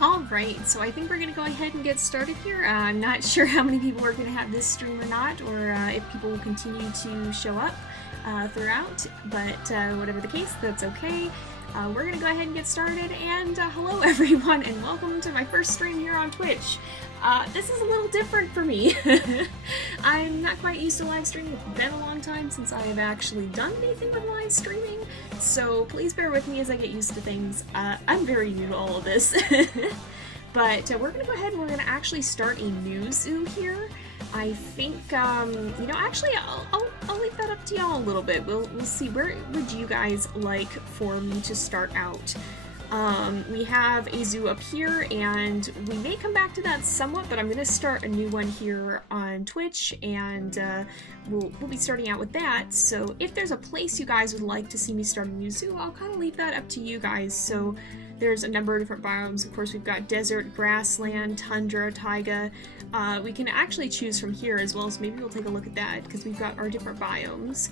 Alright, so I think we're going to go ahead and get started here. I'm not sure how many people are going to have this stream or not, or if people will continue to show up throughout, but whatever the case, that's okay. We're going to go ahead and get started, and hello everyone, and welcome to my first stream here on Twitch. This is a little different for me. I'm not quite used to live streaming. It's been a long time since I have actually done anything with live streaming, so please bear with me as I get used to things. I'm very new to all of this. But we're going to go ahead and we're going to actually start a new zoo here. I think, you know, actually, I'll leave that up to y'all a little bit. We'll see. Where would you guys like for me to start out? We have a zoo up here, and we may come back to that somewhat, but I'm going to start a new one here on Twitch, and we'll be starting out with that. So if there's a place you guys would like to see me start a new zoo, I'll kind of leave that up to you guys. So there's a number of different biomes. Of course, we've got desert, grassland, tundra, taiga. We can actually choose from here as well, so maybe we'll take a look at that, because we've got our different biomes.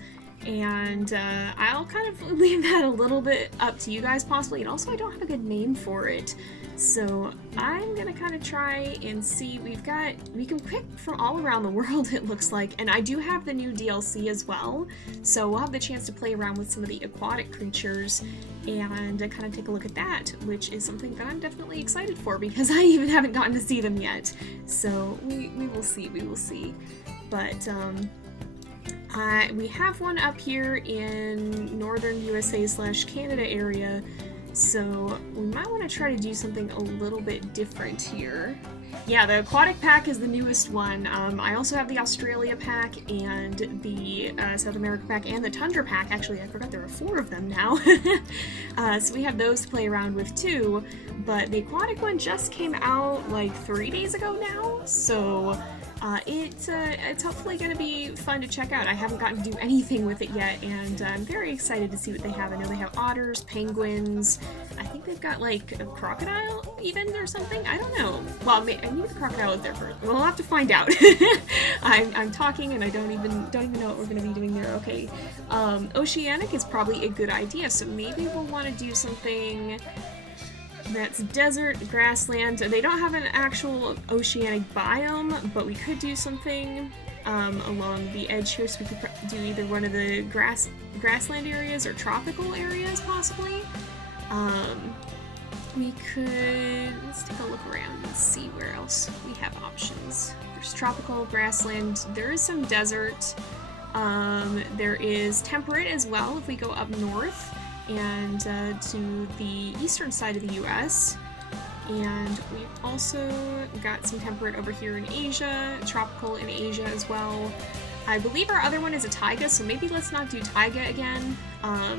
And I'll kind of leave that a little bit up to you guys possibly, and also I don't have a good name for it, so I'm gonna kind of try and see. We can pick from all around the world, it looks like, and I do have the new DLC as well, so we'll have the chance to play around with some of the aquatic creatures and kind of take a look at that, which is something that I'm definitely excited for, because I even haven't gotten to see them yet. So we will see, but we have one up here in northern USA/Canada area, so we might want to try to do something a little bit different here. Yeah, the aquatic pack is the newest one. I also have the Australia pack and the South America pack and the Tundra pack. Actually, I forgot there are 4 of them now. So we have those to play around with too, but the aquatic one just came out like 3 days ago now, so It's hopefully going to be fun to check out. I haven't gotten to do anything with it yet, and I'm very excited to see what they have. I know they have otters, penguins. I think they've got like a crocodile even or something. I don't know. Well, maybe the crocodile is there first. We'll have to find out. I'm talking and I don't even know what we're going to be doing there. Okay, oceanic is probably a good idea. So maybe we'll want to do something that's desert, grassland. They don't have an actual oceanic biome, but we could do something along the edge here, so we could do either one of the grassland areas or tropical areas, possibly. We could, let's take a look around and see where else we have options. There's tropical, grassland, there is some desert, there is temperate as well if we go up north and to the eastern side of the US. And we've also got some temperate over here in Asia, tropical in Asia as well. I believe our other one is a taiga, so maybe let's not do taiga again.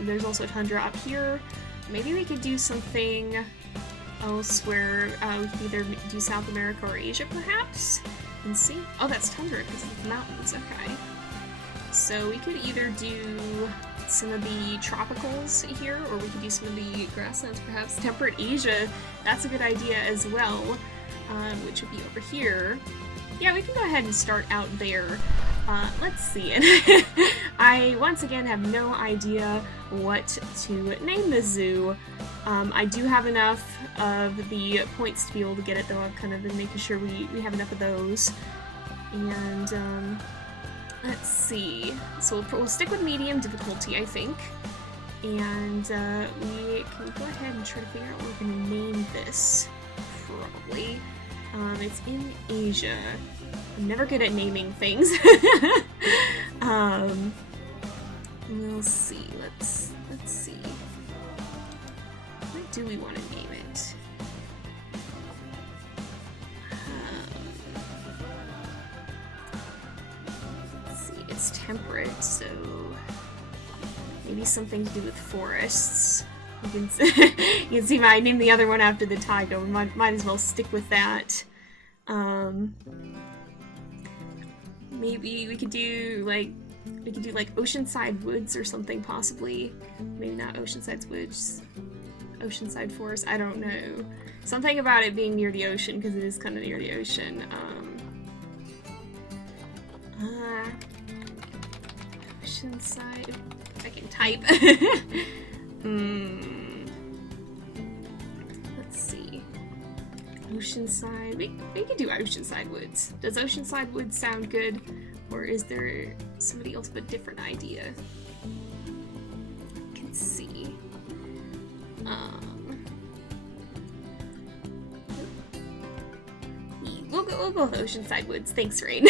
There's also tundra up here. Maybe we could do something else where we could either do South America or Asia perhaps, and see. Oh, that's tundra because of the mountains, okay. So we could either do some of the tropicals here, or we could do some of the grasslands perhaps. Temperate Asia, that's a good idea as well, which would be over here. Yeah, we can go ahead and start out there. Let's see, and I once again have no idea what to name this zoo. I do have enough of the points to be able to get it, though. I've kind of been making sure we have enough of those. And let's see. So we'll stick with medium difficulty, I think. And we can go ahead and try to figure out what we're going to name this, probably. It's in Asia. I'm never good at naming things. We'll see. Let's see. What do we want to name it? Let's see. It's temperate, so maybe something to do with forests. You can see I named the other one after the taiga. We might as well stick with that. Maybe we could do like Oceanside Woods or something, possibly. Maybe not Oceanside Woods, Oceanside Forest. I don't know. Something about it being near the ocean, because it is kind of near the ocean. Oceanside. If I can type. Let's see. Oceanside. We could do Oceanside Woods. Does Oceanside Woods sound good? Or is there somebody else with a different idea? I can see. We'll go with Oceanside Woods. Thanks, Rain.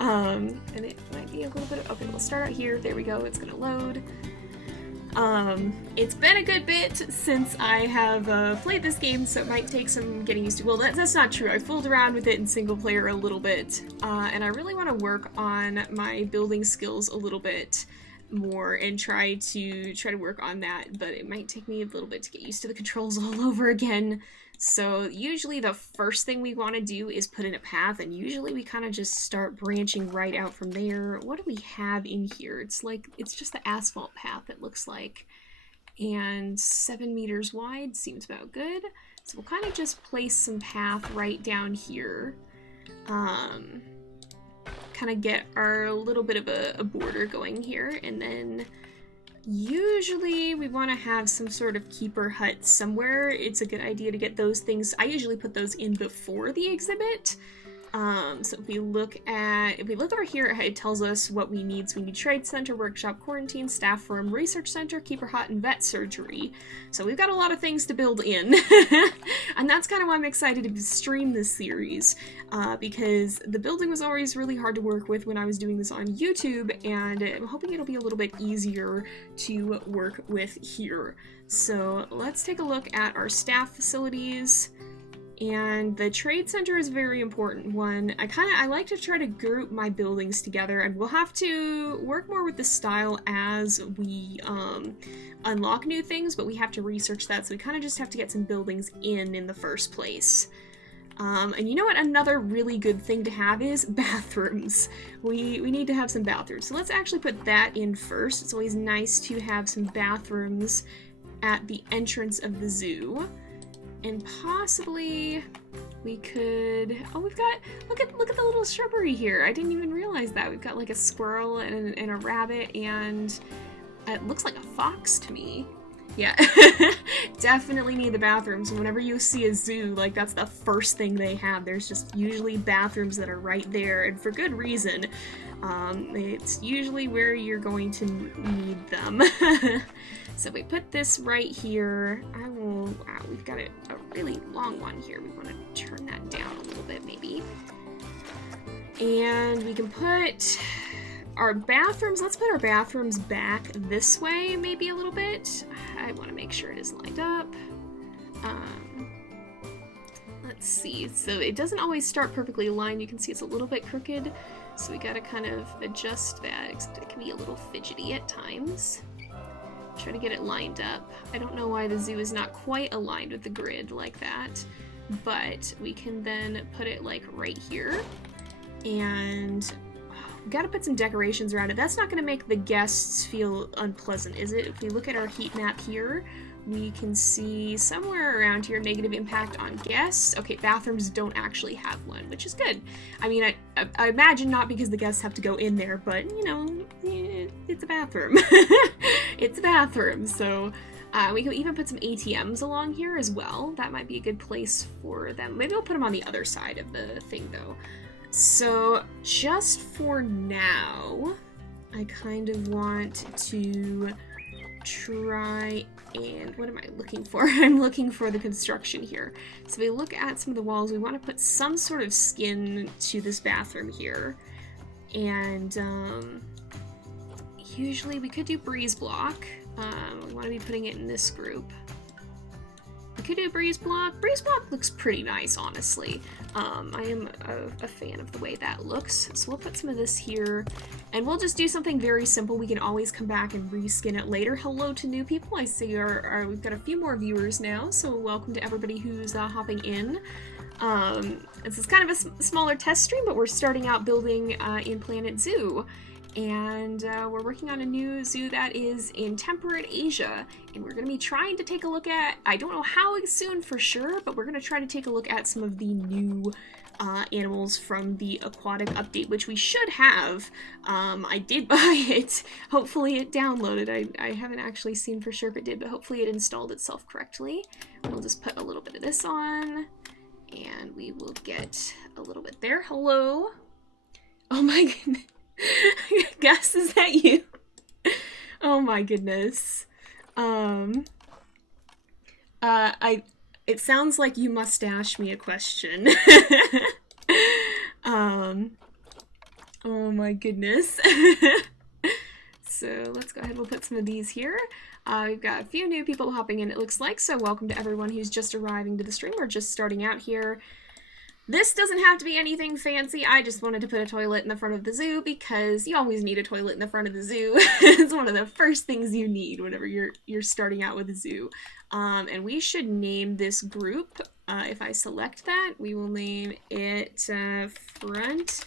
And it might be a little bit of, okay, we'll start out here. There we go. It's gonna load. It's been a good bit since I have played this game, so it might take some getting used to. Well, that's not true. I fooled around with it in single player a little bit, and I really want to work on my building skills a little bit more and try to work on that, but it might take me a little bit to get used to the controls all over again. So usually the first thing we want to do is put in a path, and usually we kind of just start branching right out from there. What do we have in here? It's just the asphalt path, it looks like, and 7 meters wide seems about good. So we'll kind of just place some path right down here, kind of get our little bit of a border going here, and then usually we want to have some sort of keeper hut somewhere. It's a good idea to get those things. I usually put those in before the exhibit. So if we look over here, it tells us what we need. So we need trade center, workshop, quarantine, staff room, research center, keeper hut, and vet surgery. So we've got a lot of things to build in. And that's kind of why I'm excited to stream this series, because the building was always really hard to work with when I was doing this on YouTube, and I'm hoping it'll be a little bit easier to work with here. So let's take a look at our staff facilities. And the trade center is a very important one. I like to try to group my buildings together, and we'll have to work more with the style as we unlock new things, but we have to research that, so we kind of just have to get some buildings in the first place. And you know what another really good thing to have is? Bathrooms. We need to have some bathrooms. So let's actually put that in first. It's always nice to have some bathrooms at the entrance of the zoo. And possibly we could... Oh, we've got... Look at the little shrubbery here. I didn't even realize that. We've got like a squirrel and a rabbit, and it looks like a fox to me. Yeah, definitely need the bathrooms. Whenever you see a zoo, like, that's the first thing they have. There's just usually bathrooms that are right there, and for good reason. It's usually where you're going to need them. So we put this right here. Wow, we've got a really long one here. We want to turn that down a little bit, maybe. And we can put our bathrooms, let's put our bathrooms back this way maybe a little bit. I want to make sure it is lined up. Let's see, so it doesn't always start perfectly aligned. You can see it's a little bit crooked, so we gotta kind of adjust that, except it can be a little fidgety at times. Try to get it lined up. I don't know why the zoo is not quite aligned with the grid like that, but we can then put it like right here, and we've got to put some decorations around it. That's not going to make the guests feel unpleasant, is it? If we look at our heat map here, we can see somewhere around here negative impact on guests. Okay, bathrooms don't actually have one, which is good. I mean, I imagine not because the guests have to go in there, but, you know, it's a bathroom. It's a bathroom, so we can even put some ATMs along here as well. That might be a good place for them. Maybe we'll put them on the other side of the thing, though. So, just for now, I kind of want to try and... What am I looking for? I'm looking for the construction here. So we look at some of the walls. We want to put some sort of skin to this bathroom here. And usually we could do breeze block. We want to be putting it in this group. We could do breeze block. Breeze block looks pretty nice, honestly. I am a fan of the way that looks. So we'll put some of this here, and we'll just do something very simple. We can always come back and reskin it later. Hello to new people. I see we've got a few more viewers now, so welcome to everybody who's hopping in. This is kind of a smaller test stream, but we're starting out building in Planet Zoo. And we're working on a new zoo that is in temperate Asia, and we're going to be trying to take a look at, I don't know how soon for sure, but we're going to try to take a look at some of the new animals from the aquatic update, which we should have. I did buy it. Hopefully it downloaded. I haven't actually seen for sure if it did, but hopefully it installed itself correctly. We'll just put a little bit of this on, and we will get a little bit there. Hello. Oh my goodness. Gus, is that you? Oh my goodness. It sounds like you mustache me a question. Oh my goodness. So let's go ahead and we'll put some of these here. We've got a few new people hopping in, it looks like, so welcome to everyone who's just arriving to the stream or just starting out here. This doesn't have to be anything fancy. I just wanted to put a toilet in the front of the zoo because you always need a toilet in the front of the zoo. It's one of the first things you need whenever you're starting out with a zoo. And we should name this group. If I select that, we will name it Front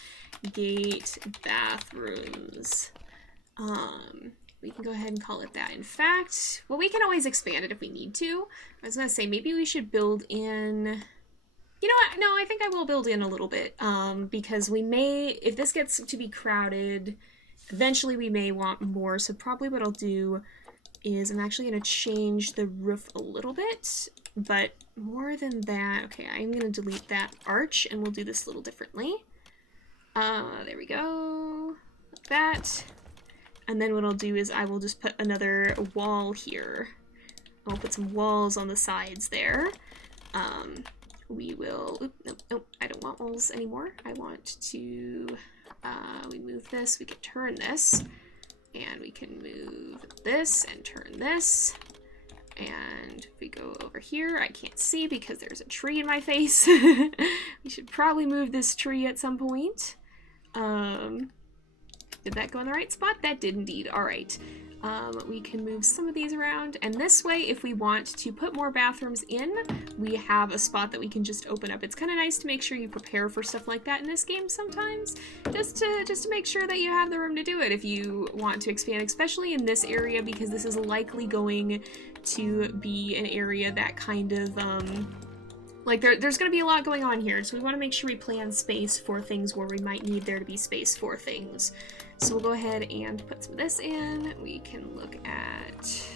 Gate Bathrooms. We can go ahead and call it that. In fact, well, we can always expand it if we need to. I was going to say, maybe we should build in... You know what? No, I think I will build in a little bit, because we may, if this gets to be crowded, eventually we may want more, so probably what I'll do is I'm actually going to change the roof a little bit, but more than that, okay, I'm going to delete that arch, and we'll do this a little differently. There we go, like that, and then what I'll do is I will just put another wall here. I'll put some walls on the sides there. We will, nope, I don't want walls anymore. I want to, we move this, we can turn this, and we can move this and turn this, and if we go over here, I can't see because there's a tree in my face. We should probably move this tree at some point. Did that go in the right spot? That did indeed, alright. We can move some of these around, and this way, if we want to put more bathrooms in, we have a spot that we can just open up. It's kind of nice to make sure you prepare for stuff like that in this game sometimes, just to make sure that you have the room to do it if you want to expand, especially in this area, because this is likely going to be an area that kind of, like there's going to be a lot going on here, so we want to make sure we plan space for things where we might need there to be space for things. So we'll go ahead and put some of this in. We can look at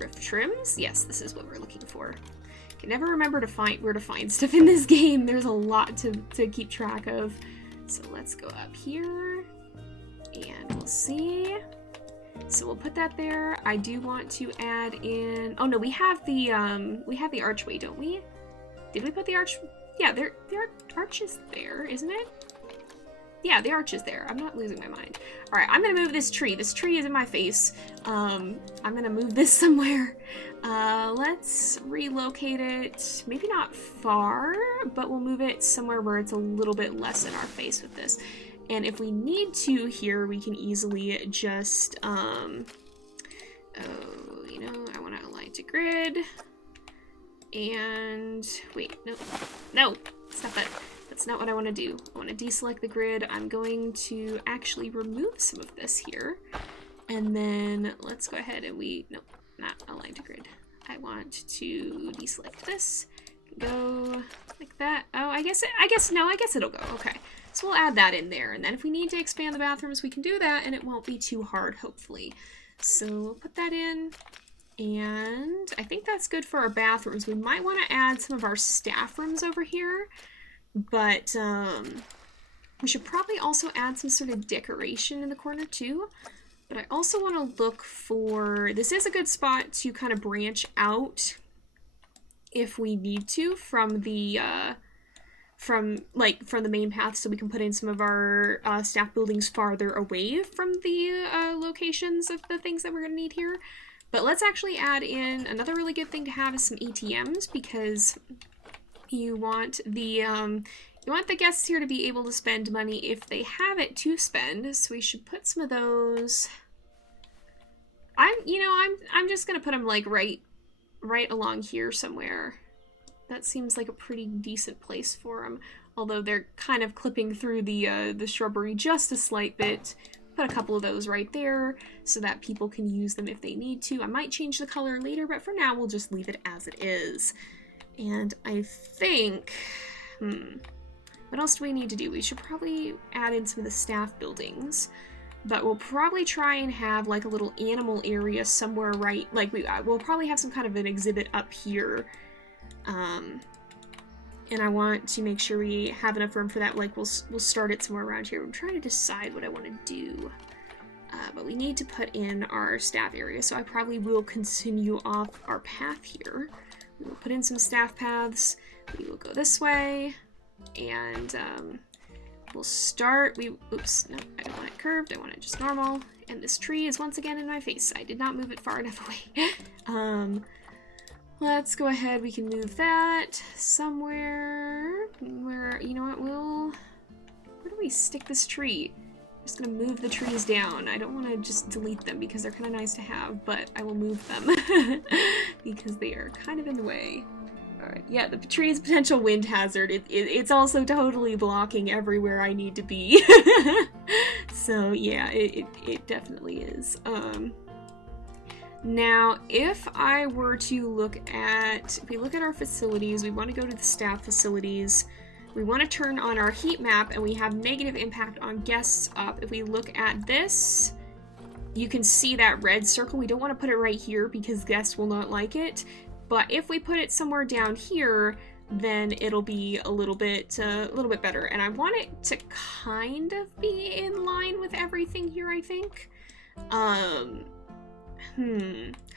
roof trims. Yes, this is what we're looking for. Can never remember to find where to find stuff in this game. There's a lot to keep track of. So let's go up here and we'll see. So we'll put that there. I do want to add in. Oh no, we have the archway, don't we? Did we put the arch? Yeah, the arch is there, isn't it? Yeah, the arch is there. I'm not losing my mind. All right, I'm gonna move this tree. This tree is in my face. I'm gonna move this somewhere. Let's relocate it. Maybe not far, but we'll move it somewhere where it's a little bit less in our face with this. And if we need to here, we can easily just, oh, you know, I want to align to grid. And wait, no, stop that. That's not what I want to do. I want to deselect the grid. I'm going to actually remove some of this here. And then let's go ahead and nope, not align to grid. I want to deselect this. Go like that. Oh, I guess it'll go. Okay. So we'll add that in there. And then if we need to expand the bathrooms, we can do that and it won't be too hard, hopefully. So we'll put that in. And I think that's good for our bathrooms. We might want to add some of our staff rooms over here. But we should probably also add some sort of decoration in the corner too. But I also want to look for, this is a good spot to kind of branch out if we need to from the main path, so we can put in some of our staff buildings farther away from the locations of the things that we're going to need here. But let's actually add in another really good thing to have is some ATMs, because you want the guests here to be able to spend money if they have it to spend. So we should put some of those. I'm just gonna put them like right along here somewhere. That seems like a pretty decent place for them. Although they're kind of clipping through the shrubbery just a slight bit. Put a couple of those right there so that people can use them if they need to. I might change the color later, but for now we'll just leave it as it is. And I think, what else do we need to do? We should probably add in some of the staff buildings, but we'll probably try and have like a little animal area somewhere right, like we'll probably have some kind of an exhibit up here. And I want to make sure we have enough room for that. Like we'll start it somewhere around here. I'm trying to decide what I want to do. But we need to put in our staff area, so I probably will continue off our path here. We will put in some staff paths. We will go this way, and we'll start. Oops, no, I don't want it curved. I want it just normal. And this tree is once again in my face. I did not move it far enough away. Let's go ahead. We can move that somewhere where, you know what, where do we stick this tree? I'm just gonna move the trees down. I don't want to just delete them because they're kind of nice to have, but I will move them because they are kind of in the way. Alright, yeah, the tree is potential wind hazard. It's also totally blocking everywhere I need to be. So yeah, it definitely is. Now, if I were to if we look at our facilities, we want to go to the staff facilities. We want to turn on our heat map, and we have negative impact on guests up. If we look at this, you can see that red circle. We don't want to put it right here because guests will not like it. But if we put it somewhere down here, then it'll be a little bit better. And I want it to kind of be in line with everything here, I think. How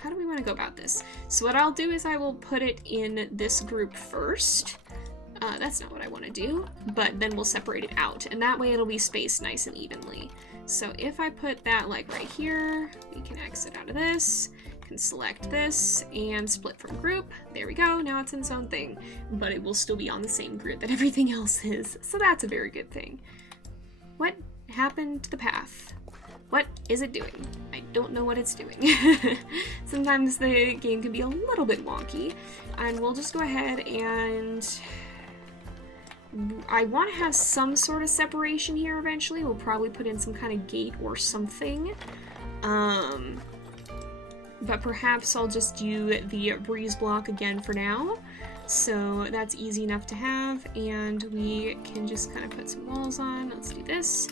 do we want to go about this? So what I'll do is I will put it in this group first. That's not what I want to do, but then we'll separate it out, and that way it'll be spaced nice and evenly. So if I put that like right here, we can exit out of this, can select this, and split from group. There we go, now it's in its own thing, but it will still be on the same grid that everything else is, so that's a very good thing. What happened to the path? What is it doing? I don't know what it's doing. Sometimes the game can be a little bit wonky. And we'll just go ahead and... I want to have some sort of separation here eventually. We'll probably put in some kind of gate or something. But perhaps I'll just do the breeze block again for now. So that's easy enough to have, and we can just kind of put some walls on. Let's do this.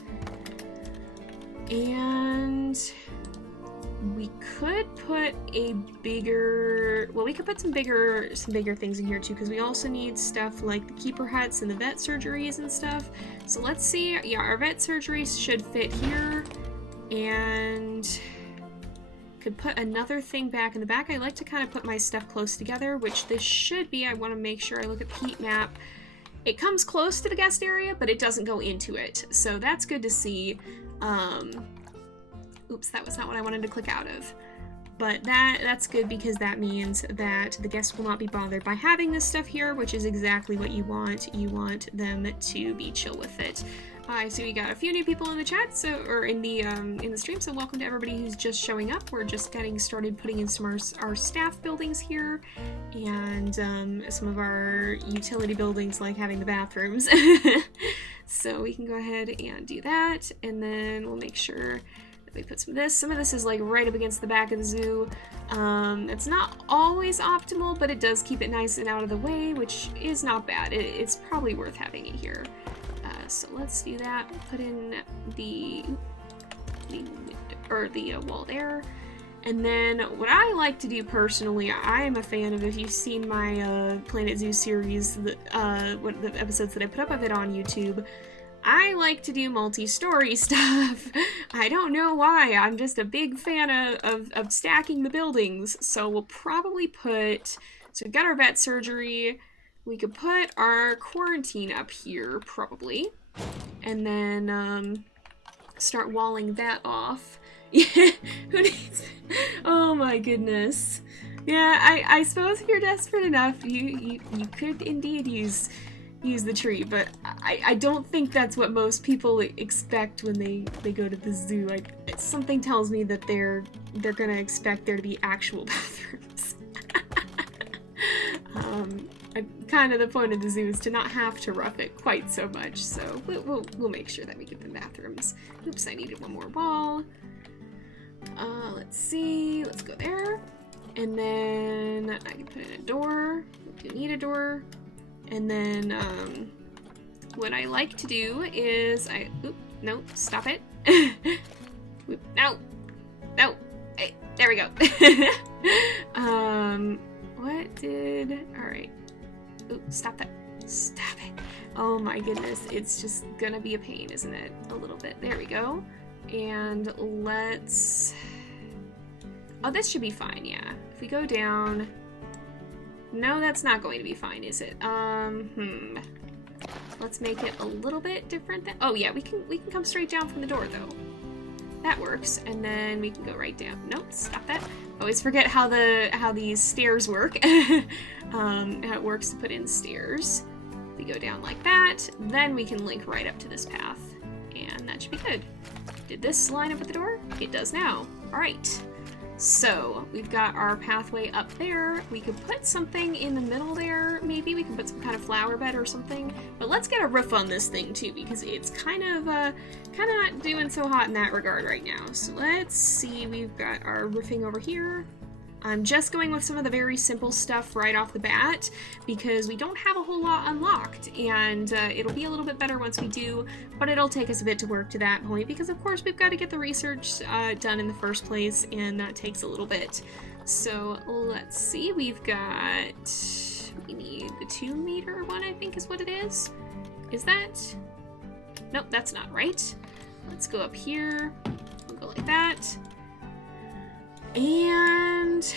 And we could put a bigger, well, we could put some bigger things in here too, because we also need stuff like the keeper huts and the vet surgeries and stuff. So let's see. Yeah, our vet surgeries should fit here, and could put another thing back in the back. I like to kind of put my stuff close together, which this should be. I want to make sure I look at the heat map. It comes close to the guest area, but it doesn't go into it. So that's good to see. Oops, that was not what I wanted to click out of. But that's good, because that means that the guests will not be bothered by having this stuff here, which is exactly what you want. You want them to be chill with it. I see we got a few new people in the chat, so, or in the stream, so welcome to everybody who's just showing up. We're just getting started putting in some of our staff buildings here, and some of our utility buildings, like having the bathrooms. So we can go ahead and do that, and then we'll make sure that we put some of this. Some of this is like right up against the back of the zoo. It's not always optimal, but it does keep it nice and out of the way, which is not bad. It's probably worth having it here. So let's do that. Put in the wall there. And then what I like to do personally, I'm a fan of, if you've seen my Planet Zoo series, the episodes that I put up of it on YouTube, I like to do multi-story stuff. I don't know why, I'm just a big fan of stacking the buildings. So we'll probably put, so we've got our vet surgery, we could put our quarantine up here, probably, and then start walling that off. Yeah, who needs? Oh my goodness. Yeah, I suppose if you're desperate enough, you could indeed use the tree, but I don't think that's what most people expect when they go to the zoo. Something tells me that they're gonna expect there to be actual bathrooms. Kind of the point of the zoo is to not have to rough it quite so much, so we'll make sure that we give them bathrooms. Oops, I needed one more wall. Let's see, let's go there. And then I can put in a door. We do need a door. And then, what I like to do is no, stop it. No, hey, there we go. Alright. Oop, stop that. Stop it. Oh my goodness, it's just gonna be a pain, isn't it? A little bit. There we go. And let's... Oh, this should be fine, yeah. If we go down... No, that's not going to be fine, is it? Let's make it a little bit different then. Oh yeah, we can come straight down from the door though. That works, and then we can go right down. Nope, stop that. Always forget how these stairs work. How it works to put in stairs. We go down like that, then we can link right up to this path, and that should be good. Did this line up with the door? It does now. All right. So we've got our pathway up there. We could put something in the middle there. Maybe we can put some kind of flower bed or something. But let's get a roof on this thing too, because it's kind of not doing so hot in that regard right now. So let's see. We've got our roofing over here. I'm just going with some of the very simple stuff right off the bat because we don't have a whole lot unlocked, and it'll be a little bit better once we do, but it'll take us a bit to work to that point because of course we've got to get the research done in the first place, and that takes a little bit. So let's see, we need the 2 meter one, I think is what it is. Is that? Nope, that's not right. Let's go up here, we'll go like that. And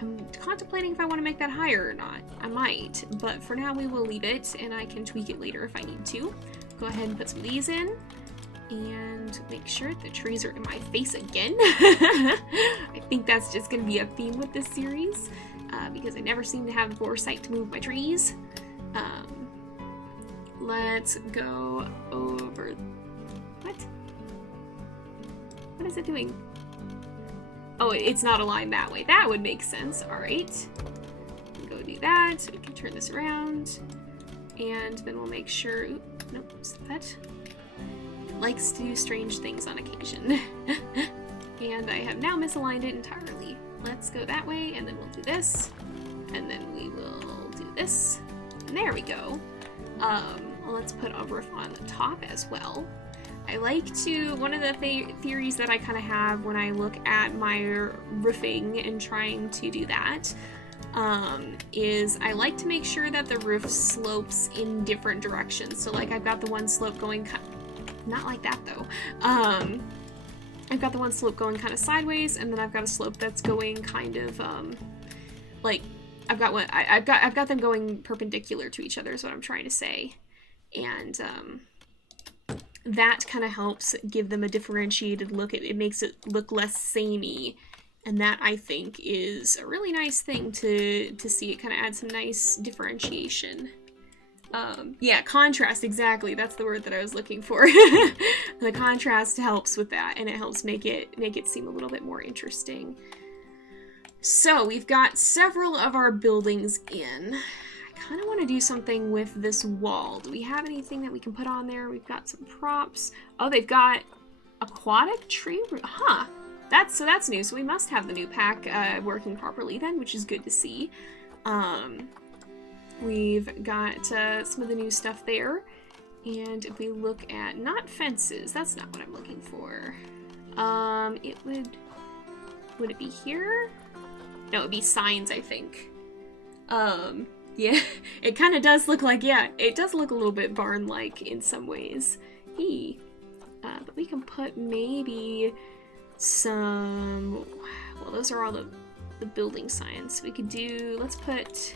I'm contemplating if I want to make that higher or not. I might, but for now we will leave it, and I can tweak it later if I need to. Go ahead and put some of these in, and make sure the trees are in my face again. I think that's just going to be a theme with this series, because I never seem to have the foresight to move my trees. Let's go over... What? What is it doing? Oh, it's not aligned that way. That would make sense. All right. Go do that. So we can turn this around. And then we'll make sure... Oop, nope, that. It likes to do strange things on occasion. And I have now misaligned it entirely. Let's go that way, and then we'll do this. And then we will do this. And there we go. Let's put a roof on the top as well. I like to, one of the theories that I kind of have when I look at my roofing and trying to do that, is I like to make sure that the roof slopes in different directions. So like I've got the one slope going, not like that though. I've got the one slope going kind of sideways, and then I've got a slope that's going kind of, like, I've got them going perpendicular to each other is what I'm trying to say. And, that kind of helps give them a differentiated look. It makes it look less samey, and that I think is a really nice thing to see. It kind of adds some nice differentiation. Yeah, contrast, exactly. That's the word that I was looking for. The contrast helps with that, and it helps make it seem a little bit more interesting. So we've got several of our buildings in. I kind of want to do something with this wall. Do we have anything that we can put on there? We've got some props. Oh, they've got aquatic tree. Huh. That's new. So we must have the new pack working properly then, which is good to see. We've got some of the new stuff there. And if we look at, not fences, that's not what I'm looking for. It would it be here? No, it would be signs, I think. Yeah, it kind of does look like, yeah, it does look a little bit barn-like in some ways. But we can put maybe some, well, those are all the building signs. We could do, let's put,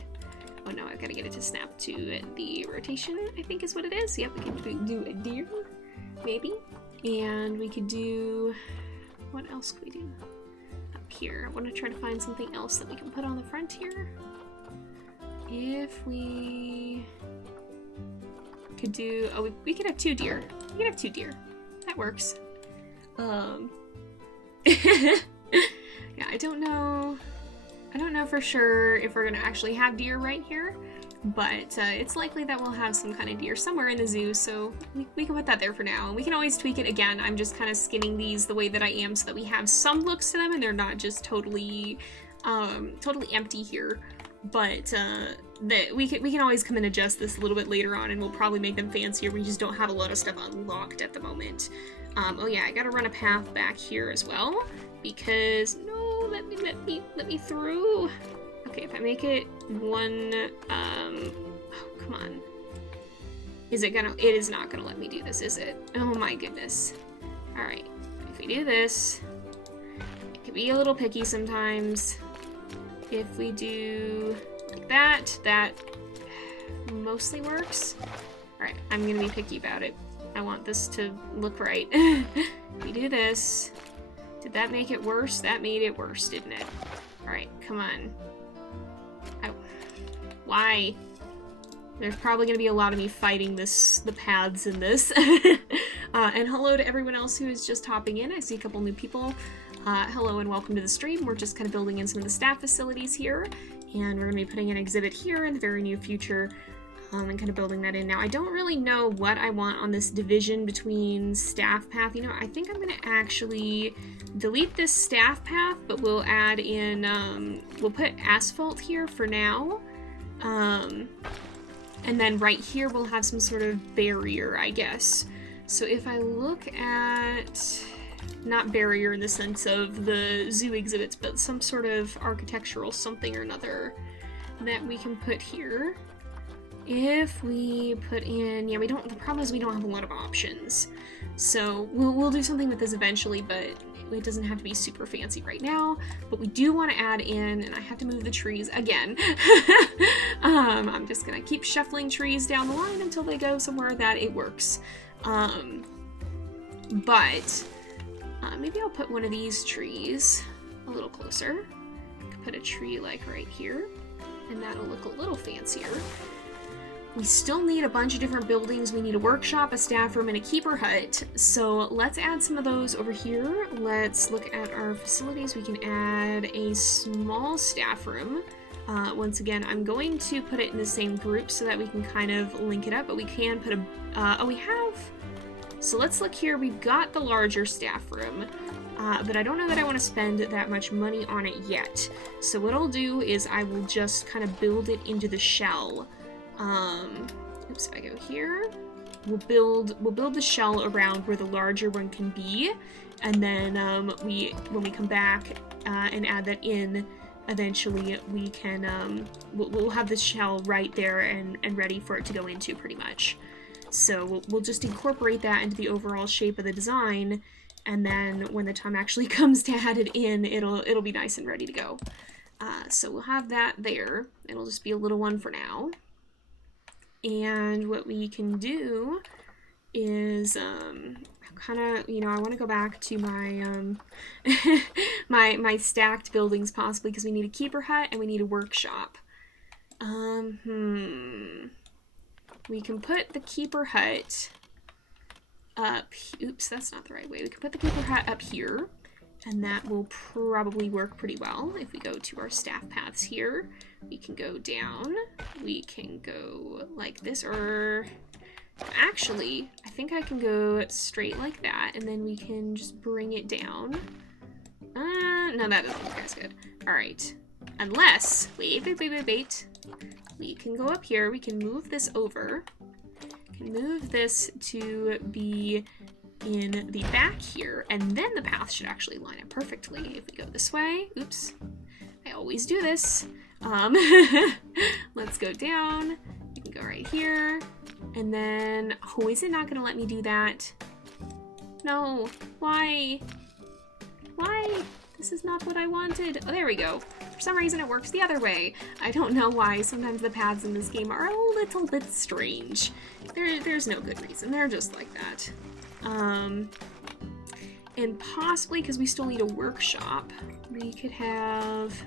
oh no, I've got to get it to snap to the rotation, I think is what it is. Yep, we can do a deer, maybe. And we could do, what else could we do? Up here, I want to try to find something else that we can put on the front here. If we could do, oh, we could have 2 deer. We could have 2 deer. That works. Yeah, I don't know for sure if we're gonna actually have deer right here, but it's likely that we'll have some kind of deer somewhere in the zoo, so we can put that there for now. And we can always tweak it again. I'm just kind of skinning these the way that I am so that we have some looks to them and they're not just totally empty here. But that we can always come and adjust this a little bit later on, and we'll probably make them fancier. We just don't have a lot of stuff unlocked at the moment. Oh yeah, I gotta run a path back here as well, because no, let me through. Okay, if I make it one, oh, come on. It is not gonna let me do this, is it? Oh my goodness. All right, if we do this, it can be a little picky sometimes. If we do like that, that mostly works. Alright, I'm gonna be picky about it. I want this to look right. If we do this, did that make it worse? That made it worse, didn't it? Alright, come on. Why? There's probably gonna be a lot of me fighting the paths in this. And hello to everyone else who is just hopping in. I see a couple new people. Hello and welcome to the stream. We're just kind of building in some of the staff facilities here, and we're going to be putting an exhibit here in the very near future, and kind of building that in. Now, I don't really know what I want on this division between staff path. You know, I think I'm going to actually delete this staff path, but we'll add in, we'll put asphalt here for now, and then right here we'll have some sort of barrier, I guess. So if I look at... not barrier in the sense of the zoo exhibits, but some sort of architectural something or another that we can put here. If we put in, yeah, the problem is we don't have a lot of options. So we'll do something with this eventually, but it doesn't have to be super fancy right now. But we do want to add in, and I have to move the trees again. I'm just gonna keep shuffling trees down the line until they go somewhere that it works. Maybe I'll put one of these trees a little closer. I could put a tree like right here, and that'll look a little fancier. We still need a bunch of different buildings. We need a workshop, a staff room, and a keeper hut. So let's add some of those over here. Let's look at our facilities. We can add a small staff room. Once again, I'm going to put it in the same group so that we can kind of link it up, but we can put a, we have, so let's look here. We've got the larger staff room, but I don't know that I want to spend that much money on it yet. So what I'll do is I will just kind of build it into the shell. Oops, if I go here, we'll build the shell around where the larger one can be, and then when we come back and add that in, eventually we can we'll have the shell right there and ready for it to go into pretty much. So we'll just incorporate that into the overall shape of the design, and then when the time actually comes to add it in, it'll be nice and ready to go. So we'll have that there. It'll just be a little one for now. And what we can do is kind of, you know, I want to go back to my my stacked buildings possibly, because we need a keeper hut and we need a workshop. We can put the keeper hut up. Oops, that's not the right way. We can put the keeper hut up here, and that will probably work pretty well. If we go to our staff paths here, we can go down. We can go like this, or actually, I think I can go straight like that, and then we can just bring it down. No, that doesn't look as good. All right, unless, wait. We can go up here, we can move this over. We can move this to be in the back here, and then the path should actually line up perfectly. If we go this way, oops, I always do this. Let's go down. You can go right here, and then, oh, is it not gonna let me do that? No, why? Why? This is not what I wanted. Oh, there we go. For some reason it works the other way. I don't know why. Sometimes the paths in this game are a little bit strange. There's no good reason. They're just like that. And possibly because we still need a workshop, we could have,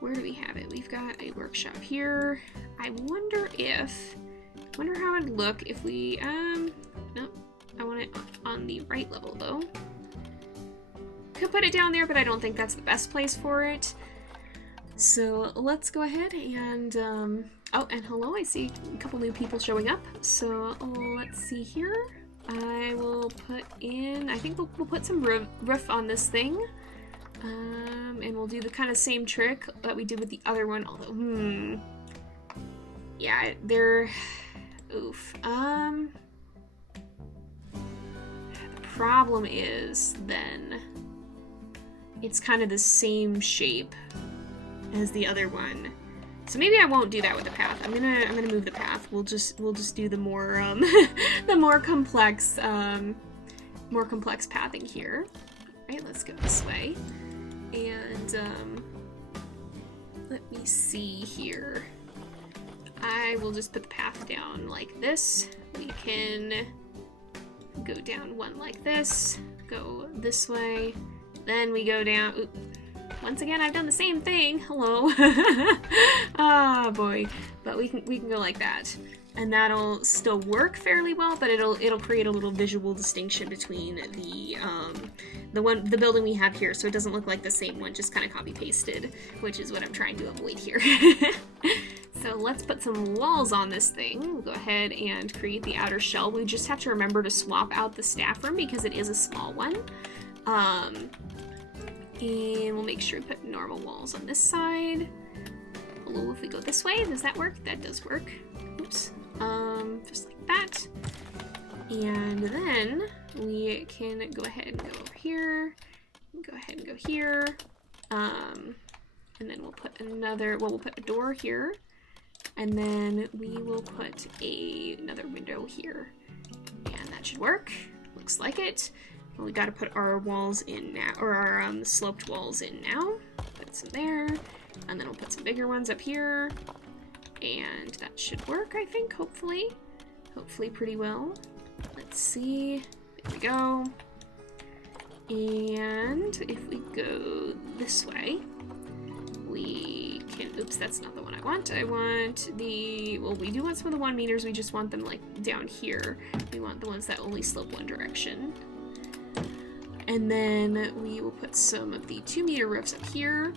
where do we have it? We've got a workshop here. I wonder how it'd look if we, no, I want it on the right level though. Could put it down there, but I don't think that's the best place for it. So let's go ahead and, oh, and hello, I see a couple new people showing up. So let's see here. I will put in, I think we'll put some roof on this thing. And we'll do the kind of same trick that we did with the other one, although, yeah, they're, oof. The problem is then it's kind of the same shape as the other one. So maybe I won't do that with the path. I'm gonna move the path. We'll just do the more the more complex pathing here. All right, let's go this way. And let me see here. I will just put the path down like this. We can go down one like this, go this way, then we go down. Oop. Once again, I've done the same thing. Hello. Ah, boy. But we can go like that, and that'll still work fairly well. But it'll create a little visual distinction between the building we have here, so it doesn't look like the same one, just kind of copy pasted, which is what I'm trying to avoid here. So let's put some walls on this thing. We'll go ahead and create the outer shell. We just have to remember to swap out the staff room because it is a small one. And we'll make sure we put normal walls on this side. Hello, if we go this way, does that work? That does work. Oops. Just like that. And then we can go ahead and go over here. Go ahead and go here. And then we'll put we'll put a door here. And then we will put another window here. And that should work. Looks like it. Well, we got to put our walls in now, or our sloped walls in now. Put some there, and then we'll put some bigger ones up here, and that should work, I think, hopefully pretty well. Let's see, there we go. And if we go this way, we can, oops, that's not the one I want. I want the, well, we do want some of the 1 meters, we just want them like down here. We want the ones that only slope one direction. And then we will put some of the 2 meter roofs up here.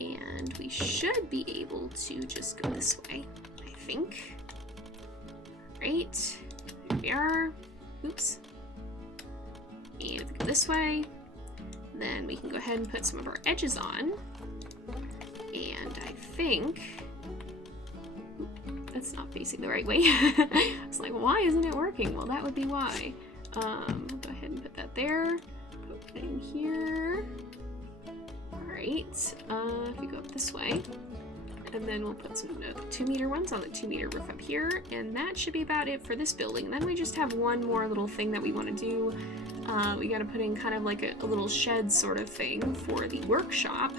And we should be able to just go this way, I think. Right, there we are. Oops. And if we go this way, then we can go ahead and put some of our edges on. And I think, that's not facing the right way. I was like, why isn't it working? Well, that would be why. We'll go ahead and put that there. Put that in here. Alright, if we go up this way, and then we'll put some 2 meter ones on the 2 meter roof up here, and that should be about it for this building. And then we just have one more little thing that we want to do. We got to put in kind of like a little shed sort of thing for the workshop,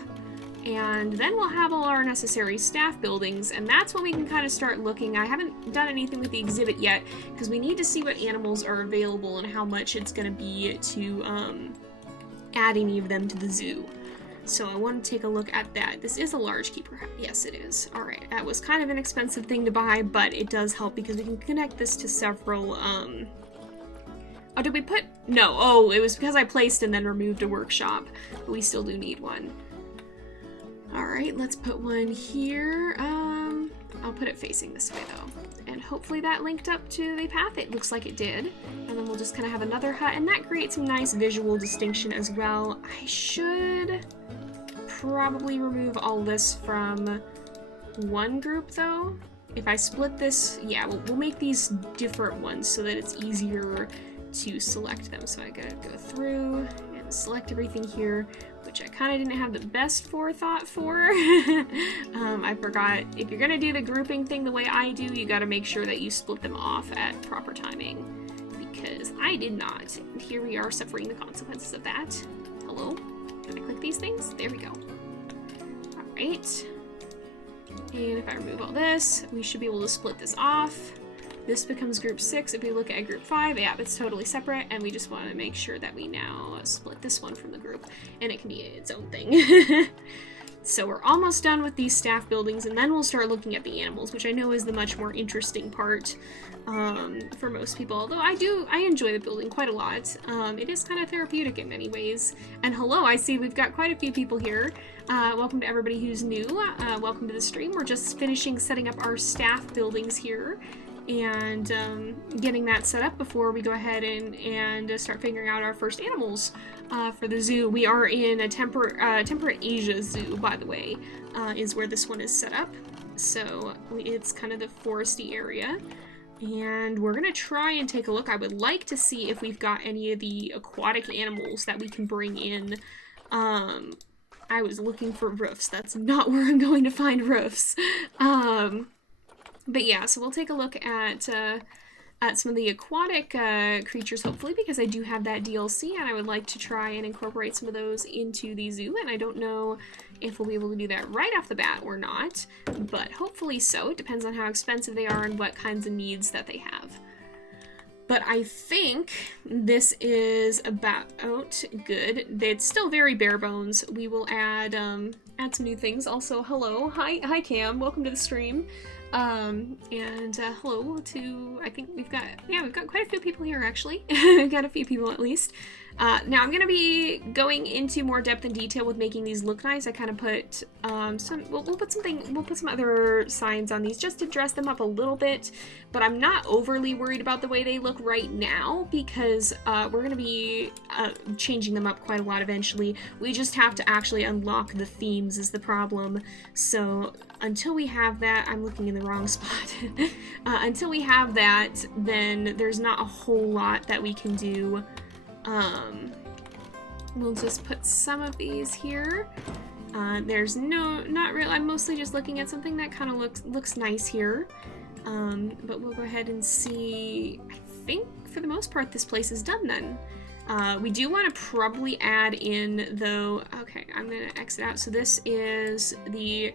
and then we'll have all our necessary staff buildings, and that's when we can kind of start looking. I haven't done anything with the exhibit yet because we need to see what animals are available and how much it's going to be to add any of them to the zoo. So I want to take a look at that. This is a large keeper. Yes, it is. All right, that was kind of an expensive thing to buy, but it does help because we can connect this to several, oh, did we put, no, oh, it was because I placed and then removed a workshop, but we still do need one. All right, let's put one here. I'll put it facing this way though. And hopefully that linked up to the path. It looks like it did. And then we'll just kind of have another hut, and that creates some nice visual distinction as well. I should probably remove all this from one group though. If I split this, yeah, we'll make these different ones so that it's easier to select them. So I gotta go through and select everything here, which I kind of didn't have the best forethought for. I forgot, if you're gonna do the grouping thing the way I do, you gotta make sure that you split them off at proper timing, because I did not. And here we are suffering the consequences of that. Hello? Can I click these things? There we go. Alright. And if I remove all this, we should be able to split this off. This becomes group 6. If we look at group 5, yeah, it's totally separate, and we just want to make sure that we now split this one from the group, and it can be its own thing. So we're almost done with these staff buildings, and then we'll start looking at the animals, which I know is the much more interesting part for most people, although I enjoy the building quite a lot. It is kind of therapeutic in many ways. And hello, I see we've got quite a few people here. Welcome to everybody who's new. Welcome to the stream. We're just finishing setting up our staff buildings here, and getting that set up before we go ahead and start figuring out our first animals for the zoo. We are in a temperate Asia zoo, by the way, is where this one is set up. So it's kind of the foresty area. And we're gonna try and take a look. I would like to see if we've got any of the aquatic animals that we can bring in. I was looking for roofs. That's not where I'm going to find roofs. But yeah, so we'll take a look at some of the aquatic creatures, hopefully, because I do have that DLC, and I would like to try and incorporate some of those into the zoo, and I don't know if we'll be able to do that right off the bat or not, but hopefully so. It depends on how expensive they are and what kinds of needs that they have. But I think this is about good. It's still very bare bones. We will add some new things. Also, hello. Hi Cam. Welcome to the stream. Hello to, I think we've got quite a few people here, actually. We've got a few people at least. Now I'm gonna be going into more depth and detail with making these look nice. I kind of put we'll put some other signs on these just to dress them up a little bit, but I'm not overly worried about the way they look right now because we're gonna be changing them up quite a lot eventually. We just have to actually unlock the themes is the problem. So until we have that, I'm looking in the wrong spot. Until we have that, then there's not a whole lot that we can do. We'll just put some of these here. There's not really, I'm mostly just looking at something that kind of looks nice here. But we'll go ahead and see. I think for the most part this place is done then. We do want to probably add in though, okay, I'm gonna exit out. So this is the,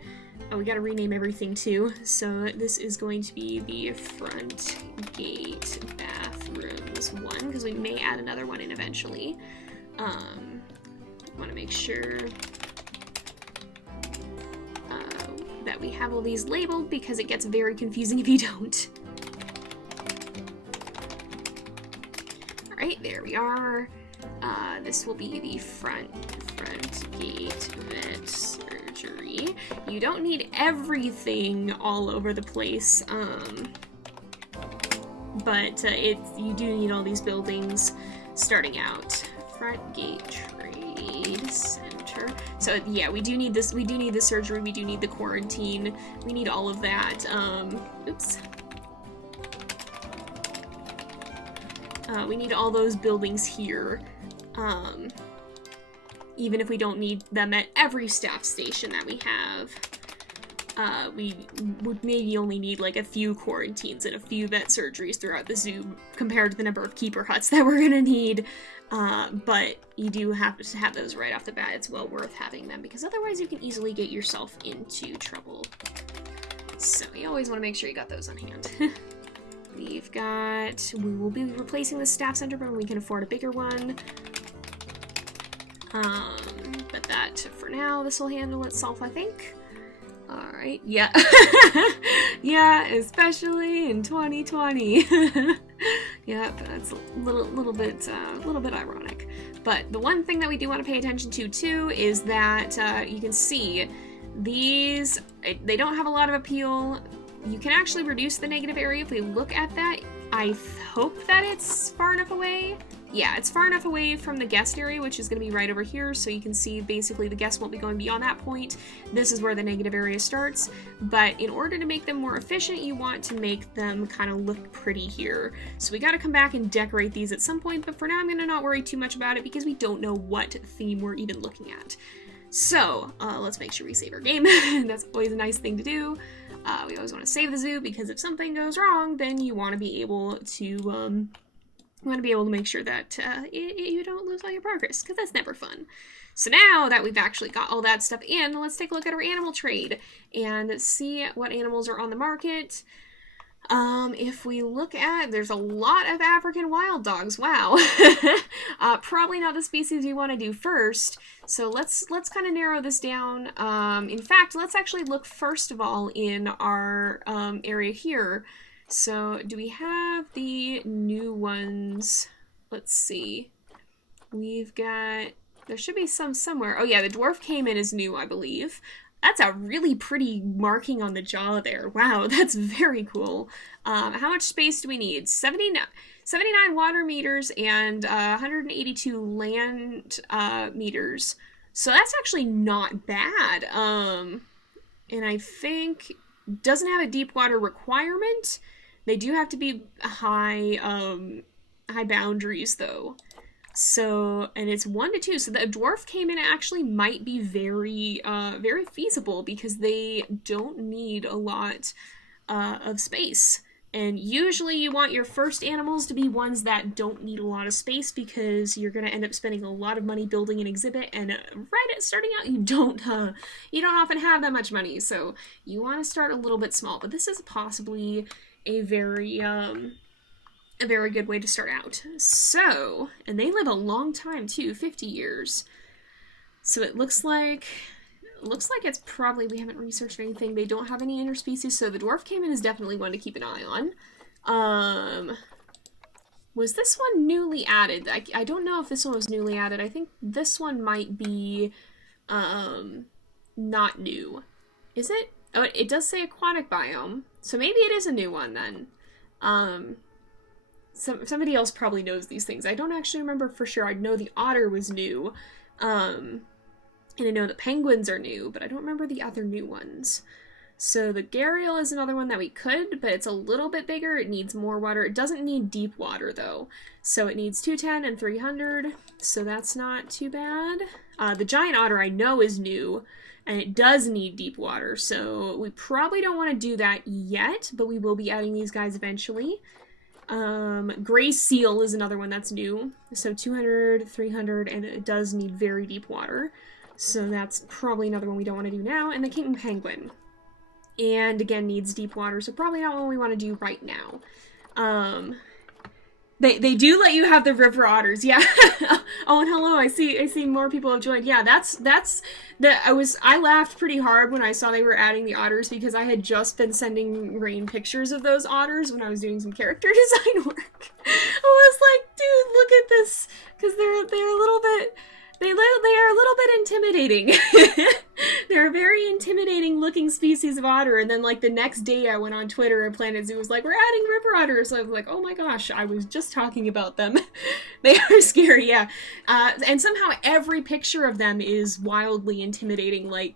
oh, we gotta rename everything too. So this is going to be the front gate bathrooms 1, because we may add another one in eventually. Want to make sure that we have all these labeled because it gets very confusing if you don't. Alright, there we are. This will be the front gate vet surgery. You don't need everything all over the place, but you do need all these buildings starting out. Front gate trade center. So yeah, we do need this. We do need the surgery. We do need the quarantine. We need all of that. Oops. We need all those buildings here. Even if we don't need them at every staff station that we have, we would maybe only need like a few quarantines and a few vet surgeries throughout the zoo compared to the number of keeper huts that we're gonna need. But you do have to have those right off the bat. It's well worth having them because otherwise you can easily get yourself into trouble. So you always want to make sure you got those on hand. We will be replacing the staff center, but we can afford a bigger one. But that, for now, this will handle itself, I think. Alright, yeah. Yeah, especially in 2020. Yep, that's a little bit ironic. But the one thing that we do want to pay attention to, too, is that, you can see, these, they don't have a lot of appeal. You can actually reduce the negative area if we look at that. I hope that it's far enough away. Yeah, it's far enough away from the guest area, which is going to be right over here, so you can see basically the guests won't be going beyond that point. This is where the negative area starts, but in order to make them more efficient, you want to make them kind of look pretty here. So we got to come back and decorate these at some point, but for now I'm going to not worry too much about it because we don't know what theme we're even looking at. So, let's make sure we save our game. That's always a nice thing to do. We always want to save the zoo because if something goes wrong, then you want to be able to, make sure that you don't lose all your progress, because that's never fun. So now that we've actually got all that stuff in, let's take a look at our animal trade and see what animals are on the market. If we look at, there's a lot of African wild dogs. Wow. Probably not the species you want to do first. So let's kind of narrow this down. In fact, let's actually look first of all in our area here. So do we have the new ones? Let's see. There should be some somewhere. Oh yeah, the dwarf caiman is new, I believe. That's a really pretty marking on the jaw there. Wow, that's very cool. How much space do we need? 79 water meters and 182 land meters. So that's actually not bad. And I think doesn't have a deep water requirement. They do have to be high boundaries though. So, and it's 1 to 2, so the dwarf caiman actually might be very feasible because they don't need a lot of space. And usually you want your first animals to be ones that don't need a lot of space because you're going to end up spending a lot of money building an exhibit, and right at starting out you don't often have that much money, so you want to start a little bit small. But this is possibly a very good way to start out. So, and they live a long time too, 50 years. So it looks like it's probably, we haven't researched anything. They don't have any interspecies, so the dwarf caiman is definitely one to keep an eye on. Was this one newly added? I don't know if this one was newly added. I think this one might be not new. Is it? Oh, it does say aquatic biome, so maybe it is a new one then. Somebody else probably knows these things. I don't actually remember for sure. I know the otter was new, and I know the penguins are new, but I don't remember the other new ones. So the gharial is another one that we could, but it's a little bit bigger. It needs more water. It doesn't need deep water though, so it needs 210 and 300, so that's not too bad. The giant otter I know is new, and it does need deep water, so we probably don't want to do that yet, but we will be adding these guys eventually. Gray seal is another one that's new, so 200, 300, and it does need very deep water, so that's probably another one we don't want to do now. And the king penguin, and again needs deep water, so probably not one we want to do right now. They do let you have the river otters, yeah. Oh, and hello, I see more people have joined. Yeah, that's I laughed pretty hard when I saw they were adding the otters because I had just been sending Rain pictures of those otters when I was doing some character design work. I was like, dude, look at this, because they're a little bit. They are a little bit intimidating. They're a very intimidating looking species of otter. And then like the next day I went on Twitter and Planet Zoo was like, we're adding river otters. So I was like, oh my gosh, I was just talking about them. They are scary, yeah. And somehow every picture of them is wildly intimidating. Like,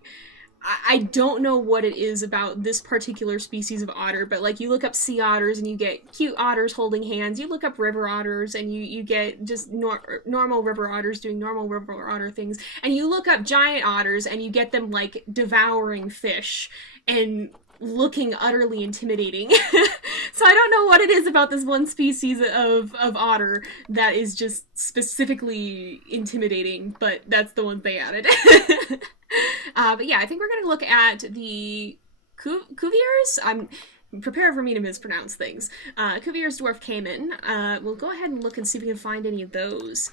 I don't know what it is about this particular species of otter, but like you look up sea otters and you get cute otters holding hands. You look up river otters and you get just normal river otters doing normal river otter things. And you look up giant otters and you get them like devouring fish and looking utterly intimidating. So I don't know what it is about this one species of otter that is just specifically intimidating, but that's the one they added. But yeah, I think we're going to look at the Cuvier's. Prepare for me to mispronounce things. Cuvier's dwarf caiman. We'll go ahead and look and see if we can find any of those.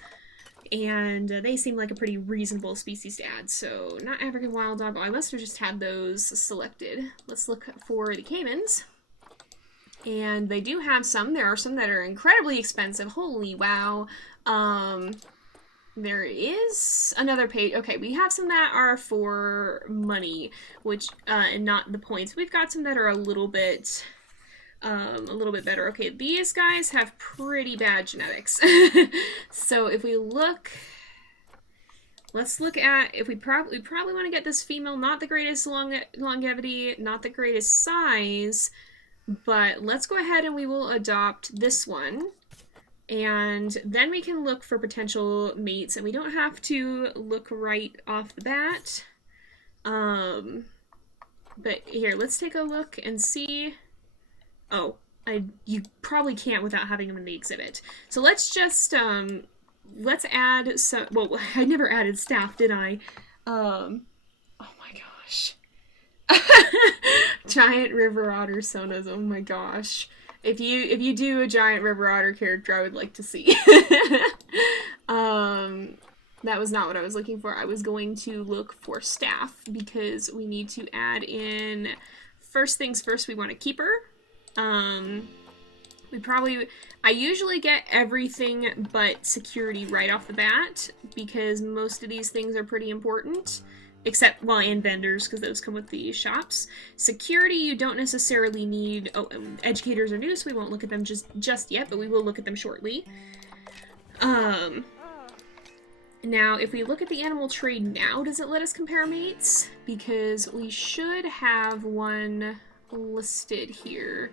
And they seem like a pretty reasonable species to add. So not African wild dog. Oh, I must have just had those selected. Let's look for the caimans. And they do have some. There are some that are incredibly expensive. Holy wow. There is another page. Okay, we have some that are for money, which and not the points. We've got some that are a little bit better. Okay, these guys have pretty bad genetics. So if we look, let's look at if we probably want to get this female. Not the greatest longevity, not the greatest size, but let's go ahead and we will adopt this one. And then we can look for potential mates, and we don't have to look right off the bat. But here, let's take a look and see. Oh, you probably can't without having them in the exhibit. So let's just, let's add some, well, I never added staff, did I? Oh my gosh. Giant river otter sonas, oh my gosh. If you do a giant river otter character, I would like to see. That was not what I was looking for. I was going to look for staff because we need to add in, first things first, we want a keeper. I usually get everything but security right off the bat because most of these things are pretty important. Except, well, and vendors, because those come with the shops. Security, you don't necessarily need. Oh, educators are new, so we won't look at them just yet, but we will look at them shortly. Now, if we look at the animal trade now, does it let us compare mates? Because we should have one listed here.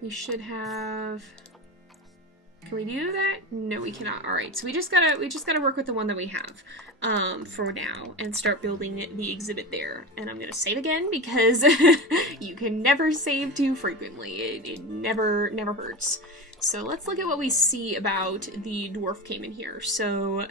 We should have. Can we do that? No, we cannot. All right, so we just gotta work with the one that we have for now and start building the exhibit there. And I'm gonna save again because you can never save too frequently. It never hurts. So let's look at what we see about the dwarf caiman here. So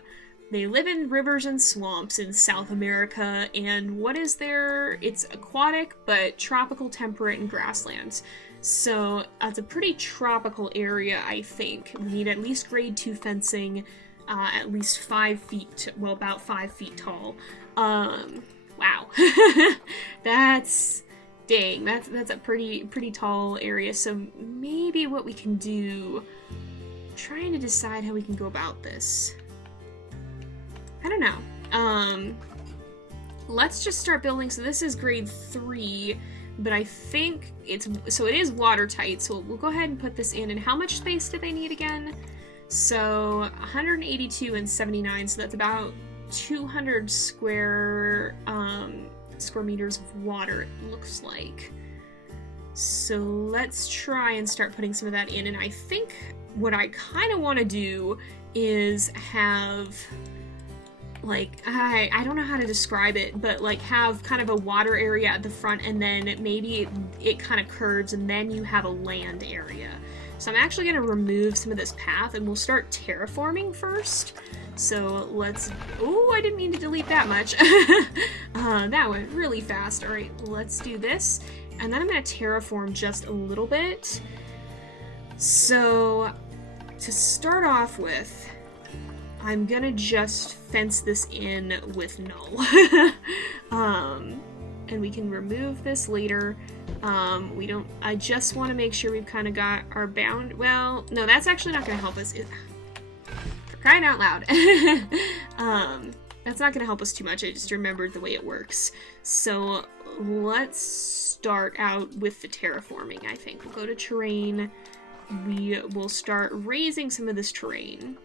they live in rivers and swamps in South America, and what is there? It's aquatic, but tropical, temperate, and grasslands. So that's a pretty tropical area, I think. We need at least grade 2 fencing, at least 5 feet, well, about 5 feet tall. Wow. That's a pretty tall area. So maybe what we can do, trying to decide how we can go about this. I don't know. Let's just start building. So this is grade 3. But I think it is watertight, so we'll go ahead and put this in. And how much space do they need again? So 182 and 79, so that's about 200 square meters of water, it looks like. So let's try and start putting some of that in. And I think what I kind of want to do is have, like, I don't know how to describe it, but like have kind of a water area at the front, and then maybe it kind of curves, and then you have a land area. So I'm actually going to remove some of this path, and we'll start terraforming first. So let's, oh, I didn't mean to delete that much. That went really fast. All right, let's do this. And then I'm going to terraform just a little bit. So to start off with, I'm gonna just fence this in with null. And we can remove this later. I just want to make sure we've kind of got our bound. Well, no, that's actually not going to help us. For crying out loud. That's not going to help us too much. I just remembered the way it works. So let's start out with the terraforming, I think. We'll go to terrain. We will start raising some of this terrain.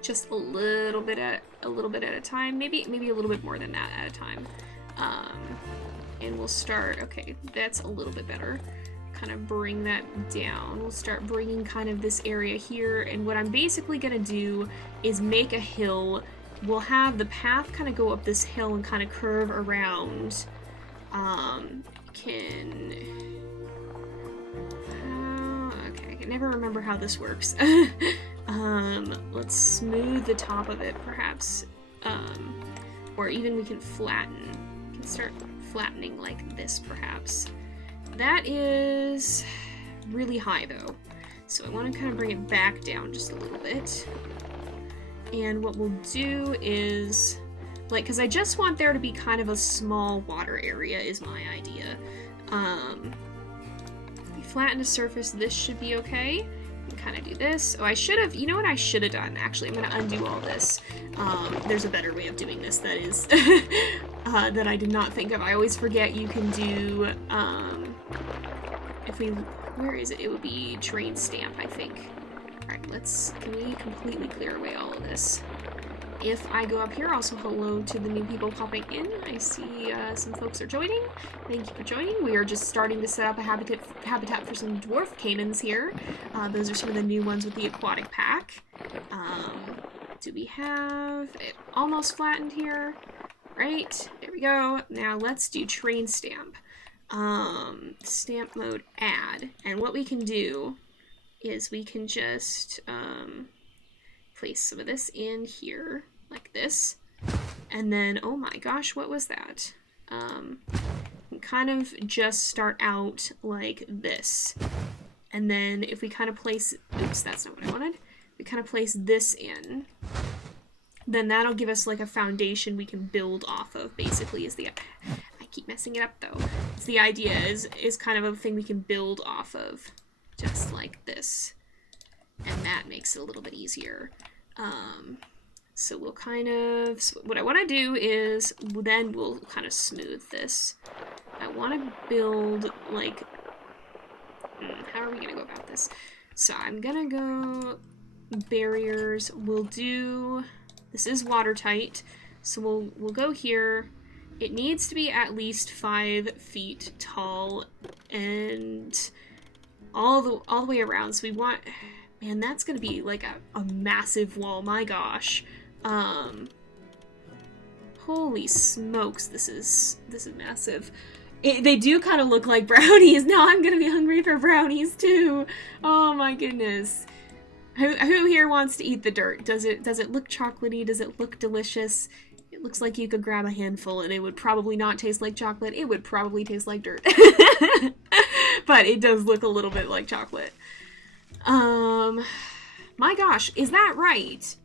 Just a little bit at a time. Maybe a little bit more than that at a time. And we'll start, okay, that's a little bit better. Kind of bring that down. We'll start bringing kind of this area here, and what I'm basically gonna do is make a hill. We'll have the path kind of go up this hill and kind of curve around. Okay, I can never remember how this works. Let's smooth the top of it, perhaps. Or even we can flatten. We can start flattening like this, perhaps. That is really high, though. So I want to kind of bring it back down just a little bit. And what we'll do is, like, because I just want there to be kind of a small water area is my idea. If we flatten the surface, this should be okay. Kind of do this. Oh, I should have, you know what I should have done? Actually, I'm going to undo all this. There's a better way of doing this that is, that I did not think of. I always forget you can do, where is it? It would be terrain stamp, I think. Alright, can we completely clear away all of this? If I go up here, also hello to the new people popping in. I see some folks are joining. Thank you for joining. We are just starting to set up a habitat for some dwarf caimans here. Those are some of the new ones with the aquatic pack. Do we have it almost flattened here? Right, there we go. Now let's do terrain stamp. Stamp mode add. And what we can do is we can just place some of this in here, like this. And then, oh my gosh, what was that? Kind of just start out like this. And then if we kind of place, oops, that's not what I wanted. We kind of place this in. Then that'll give us like a foundation we can build off of, basically, is the, I keep messing it up though. It's the idea is kind of a thing we can build off of, just like this. And that makes it a little bit easier. So we'll kind of, so what I want to do is, then we'll kind of smooth this. I want to build, like, how are we going to go about this? So I'm going to go barriers. We'll do, this is watertight, so we'll go here. It needs to be at least 5 feet tall and all the way around. So we want, man, that's gonna be like a massive wall. My gosh. Holy smokes, this is massive. They do kind of look like brownies. Now I'm gonna be hungry for brownies too. Oh my goodness. Who here wants to eat the dirt? Does it look chocolatey? Does it look delicious? It looks like you could grab a handful and it would probably not taste like chocolate. It would probably taste like dirt. But it does look a little bit like chocolate. My gosh, is that right?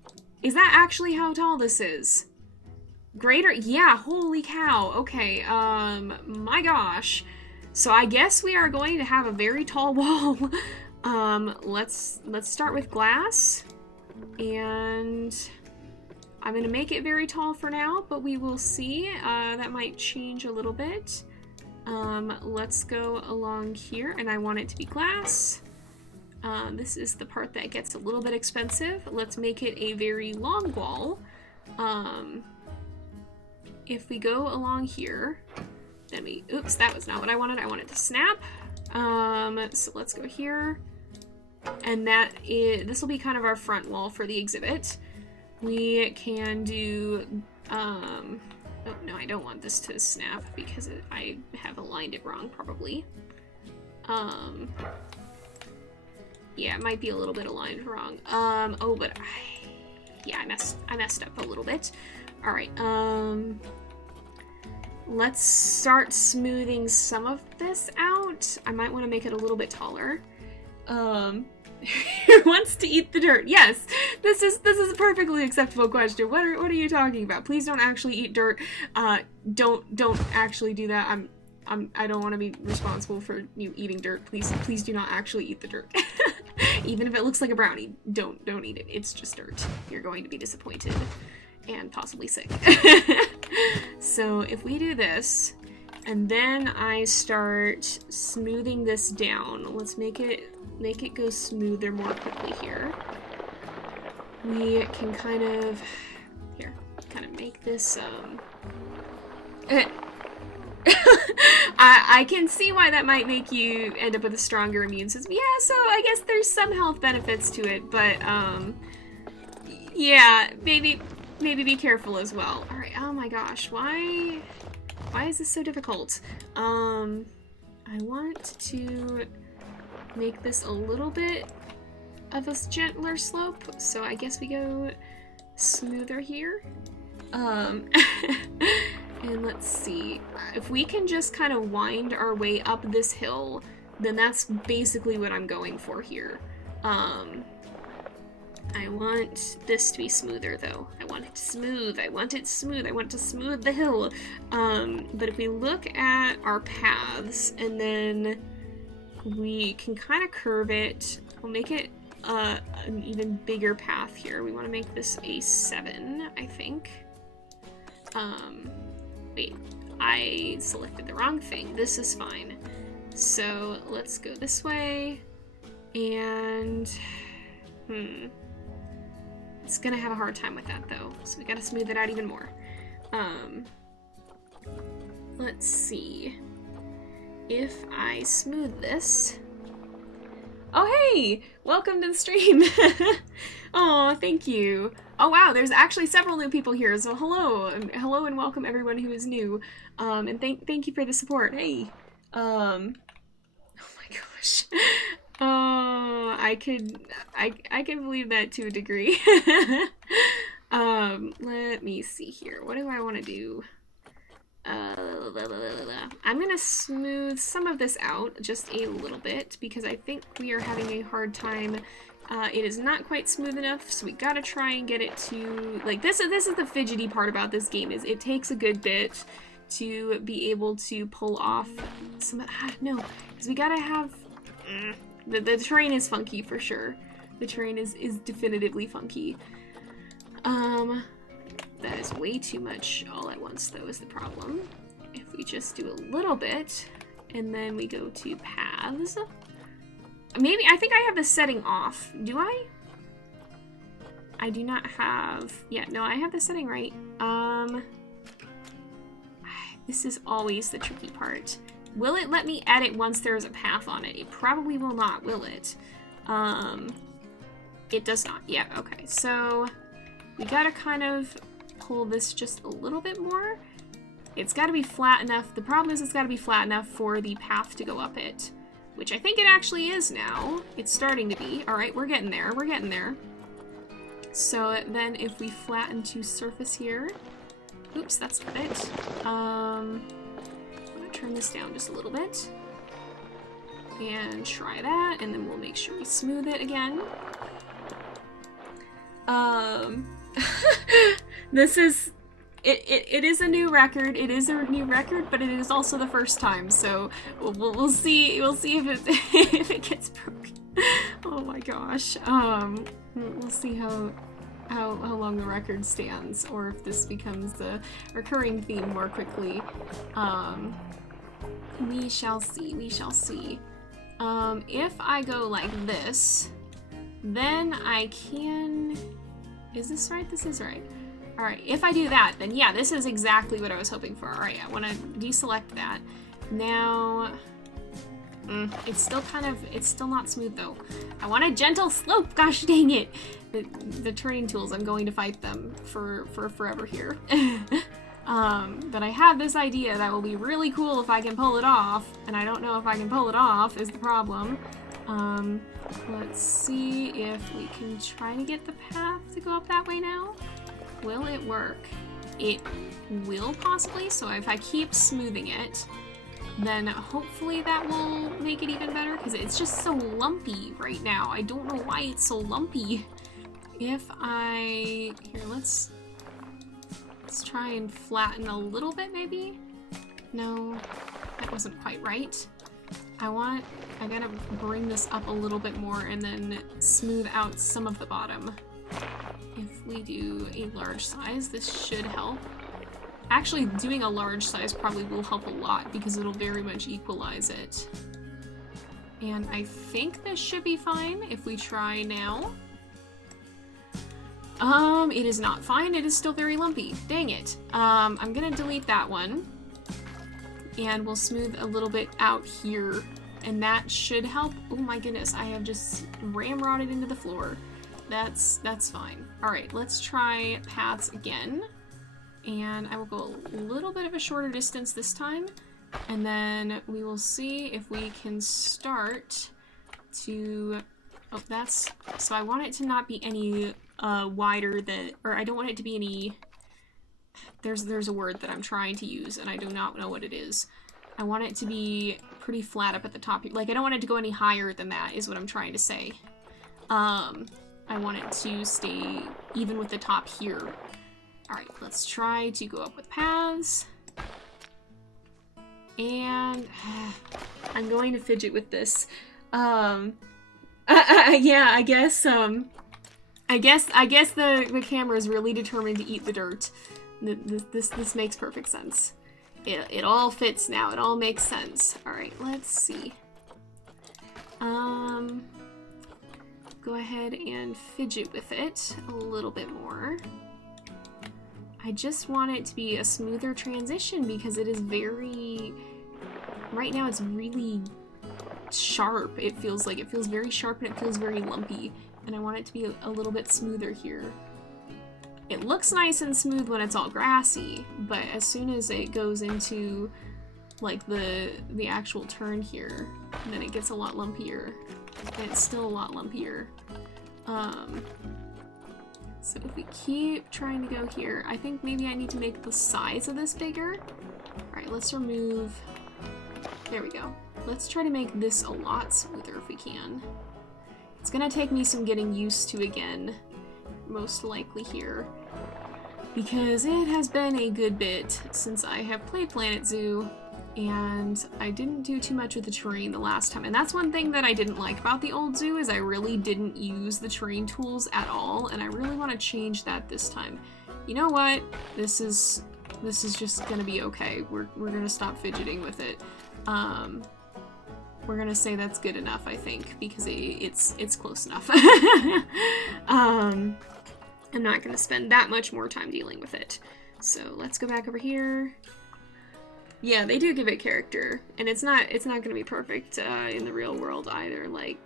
Is that actually how tall this is? Greater? Yeah, holy cow. Okay, my gosh. So I guess we are going to have a very tall wall. Let's start with glass. And I'm going to make it very tall for now, but we will see. That might change a little bit. Let's go along here, and I want it to be glass. This is the part that gets a little bit expensive. Let's make it a very long wall. If we go along here, then oops, that was not what I wanted. I wanted to snap. So let's go here. And this will be kind of our front wall for the exhibit. We can do, oh no, I don't want this to snap because I have aligned it wrong, probably. Yeah, it might be a little bit aligned wrong. Oh, but yeah, I messed up a little bit. All right, let's start smoothing some of this out. I might want to make it a little bit taller. Who wants to eat the dirt? Yes, this is a perfectly acceptable question. What are you talking about? Please don't actually eat dirt. Don't actually do that. I don't want to be responsible for you eating dirt. Please do not actually eat the dirt. Even if it looks like a brownie, don't eat it. It's just dirt. You're going to be disappointed and possibly sick. So if we do this, and then I start smoothing this down, let's make it go smoother more quickly here. We can kind of make this I can see why that might make you end up with a stronger immune system. Yeah, so I guess there's some health benefits to it, but yeah, maybe be careful as well. All right. Oh my gosh, why is this so difficult? I want to make this a little bit of a gentler slope, so I guess we go smoother here. And let's see, if we can just kind of wind our way up this hill, then that's basically what I'm going for here. I want this to be smoother though. I want it smooth. I want to smooth the hill. But if we look at our paths, and then we can kind of curve it, we'll make it an even bigger path here. We want to make this a 7, I think. Wait, I selected the wrong thing. This is fine. So let's go this way, and it's gonna have a hard time with that though, so we gotta smooth it out even more. Let's see if I smooth this. Oh hey, welcome to the stream. Oh, thank you. Oh wow, there's actually several new people here, so hello and welcome everyone who is new. And thank you for the support. Hey. Oh my gosh. Oh, I can believe that to a degree. Let me see here. What do I want to do? I'm gonna smooth some of this out just a little bit because I think we are having a hard time. It is not quite smooth enough, so we gotta try and get it to, like, this is the fidgety part about this game, is it takes a good bit to be able to pull off some, no, because we gotta have, the terrain is funky for sure. The terrain is definitively funky. That is way too much all at once though is the problem. If we just do a little bit, and then we go to paths. Maybe, I think I have the setting off. Do I? I do not have, yeah, no, I have the setting right. This is always the tricky part. Will it let me edit once there's a path on it? It probably will not, will it? It does not, yeah, okay. So, we gotta kind of pull this just a little bit more. It's gotta be flat enough. The problem is it's gotta be flat enough for the path to go up it. Which I think it actually is now. It's starting to be. Alright, we're getting there. We're getting there. So then if we flatten to surface here. Oops, that's not it. I'm going to turn this down just a little bit. And try that. And then we'll make sure we smooth it again. This is... It is a new record. It is a new record, but it is also the first time. So we'll see. We'll see if it if it gets broken. Oh my gosh. We'll see how long the record stands, or if this becomes a recurring theme more quickly. We shall see. We shall see. If I go like this, then I can. Is this right? This is right. Alright, if I do that, then yeah, this is exactly what I was hoping for. Alright, I want to deselect that. Now, it's still not smooth though. I want a gentle slope, gosh dang it! The turning tools, I'm going to fight them for forever here. But I have this idea that will be really cool if I can pull it off, and I don't know if I can pull it off is the problem. Let's see if we can try to get the path to go up that way now. Will it work? It will possibly, so if I keep smoothing it, then hopefully that will make it even better, because it's just so lumpy right now. I don't know why it's so lumpy. If I... Here, let's try and flatten a little bit, maybe? No, that wasn't quite right. I gotta bring this up a little bit more and then smooth out some of the bottom. If we do a large size, this should help. Actually, doing a large size probably will help a lot because it'll very much equalize it. And I think this should be fine if we try now. It is not fine. It is still very lumpy. Dang it. I'm gonna delete that one. And we'll smooth a little bit out here. And that should help. Oh my goodness, I have just ramrodded into the floor. That's fine. Alright, let's try paths again. And I will go a little bit of a shorter distance this time. And then we will see if we can start to... Oh, that's... So I want it to not be any wider that... Or I don't want it to be any... There's a word that I'm trying to use, and I do not know what it is. I want it to be pretty flat up at the top. Like, I don't want it to go any higher than that, is what I'm trying to say. I want it to stay even with the top here. Alright, let's try to go up with paths. And I'm going to fidget with this. Yeah, I guess the camera is really determined to eat the dirt. This makes perfect sense. It all fits now. It all makes sense. Alright, let's see. Go ahead and fidget with it a little bit more. I just want it to be a smoother transition because it is very... Right now it's really sharp. It feels very sharp and it feels very lumpy. And I want it to be a little bit smoother here. It looks nice and smooth when it's all grassy, but as soon as it goes into like the actual turn here, then it gets a lot lumpier. And it's still a lot lumpier. So if we keep trying to go here, I think maybe I need to make the size of this bigger. Alright, let's remove... There we go. Let's try to make this a lot smoother if we can. It's gonna take me some getting used to again, most likely here, because it has been a good bit since I have played Planet Zoo, and I didn't do too much with the terrain the last time. And that's one thing that I didn't like about the old zoo, is I really didn't use the terrain tools at all, and I really want to change that this time. You know what? This is just gonna be okay. We're gonna stop fidgeting with it. We're gonna say that's good enough, I think, because it's close enough. I'm not gonna spend that much more time dealing with it. So let's go back over here. Yeah, they do give it character, and it's not gonna be perfect in the real world either. Like,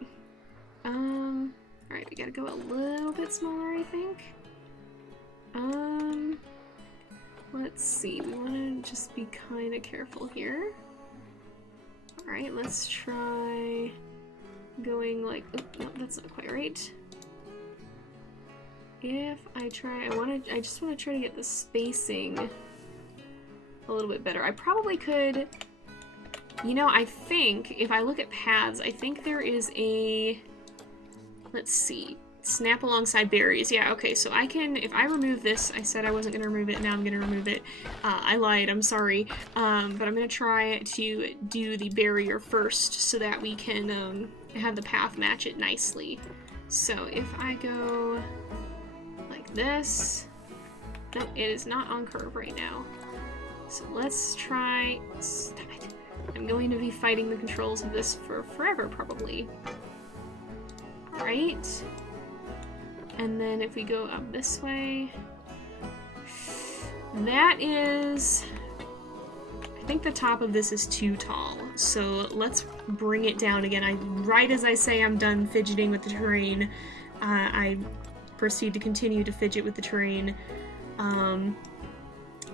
alright, we gotta go a little bit smaller, I think. Let's see, we wanna just be kinda careful here. Alright, let's try going like, oh, no, that's not quite right. If I try, I just want to try to get the spacing a little bit better. I probably could, you know, I think, if I look at paths, I think there is a, let's see, snap alongside berries. Yeah, okay, so I can, if I remove this, I said I wasn't going to remove it, now I'm going to remove it. I lied, I'm sorry. But I'm going to try to do the barrier first so that we can have the path match it nicely. So if I go like this, no, it is not on curve right now. So let's try, stop it. I'm going to be fighting the controls of this for forever, probably. Alright. And then if we go up this way, that is, I think the top of this is too tall. So let's bring it down again. Right as I say I'm done fidgeting with the terrain, I proceed to continue to fidget with the terrain.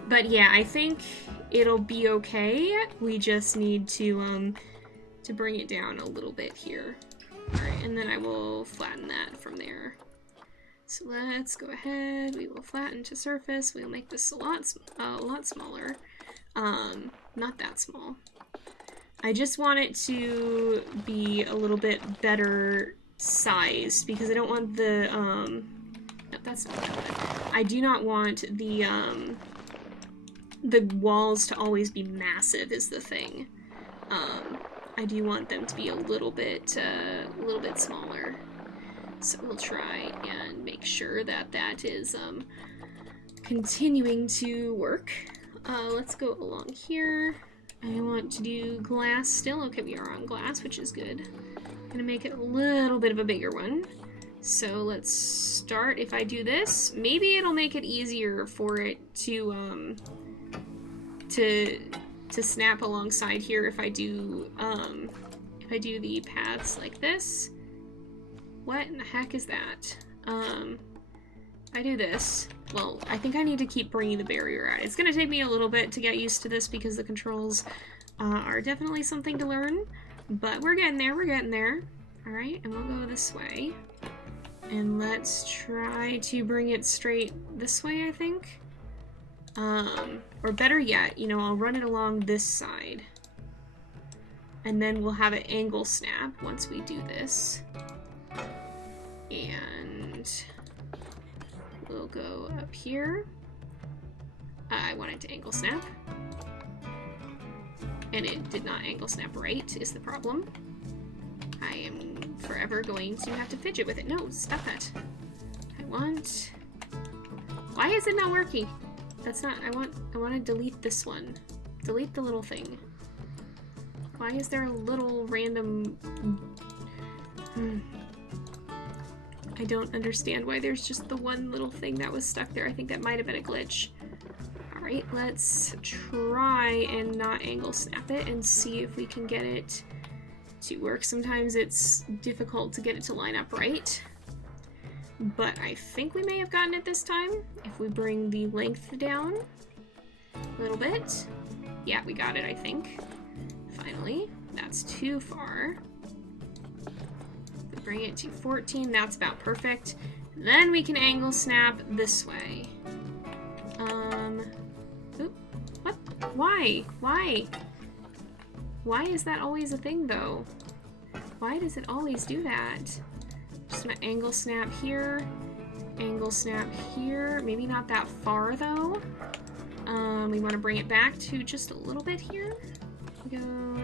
But yeah, I think it'll be okay. We just need to bring it down a little bit here. Alright, and then I will flatten that from there. So let's go ahead, we will flatten to surface, we'll make this a lot smaller. Not that small. I just want it to be a little bit better sized because I don't want the, no, that's not what I want. I do not want the walls to always be massive is the thing. I do want them to be a little bit smaller. So we'll try and make sure that that is continuing to work. Let's go along here. I want to do glass still. Okay, we are on glass, which is good. I'm gonna make it a little bit of a bigger one. So let's start. If I do this, maybe it'll make it easier for it to snap alongside here if I do the paths like this. What in the heck is that? I do this. Well, I think I need to keep bringing the barrier out. It's gonna take me a little bit to get used to this because the controls are definitely something to learn, but we're getting there, we're getting there. All right, and we'll go this way. And let's try to bring it straight this way, I think. Or better yet, you know, I'll run it along this side. And then we'll have an angle snap once we do this. And we'll go up here. I wanted to angle snap. And it did not angle snap right, is the problem. I am forever going to have to fidget with it. No, stop that. I want... Why is it not working? That's not... I want to delete this one. Delete the little thing. Why is there a little random... I don't understand why there's just the one little thing that was stuck there. I think that might have been a glitch. Alright, let's try and not angle snap it and see if we can get it to work. Sometimes it's difficult to get it to line up right. But I think we may have gotten it this time if we bring the length down a little bit. Yeah, we got it, I think. Finally. That's too far. We bring it to 14, that's about perfect. Then we can angle snap this way. Oop, what? Why? Why? Why is that always a thing, though? Why does it always do that? Just gonna angle snap here, angle snap here. Maybe not that far, though. We want to bring it back to just a little bit here. We go,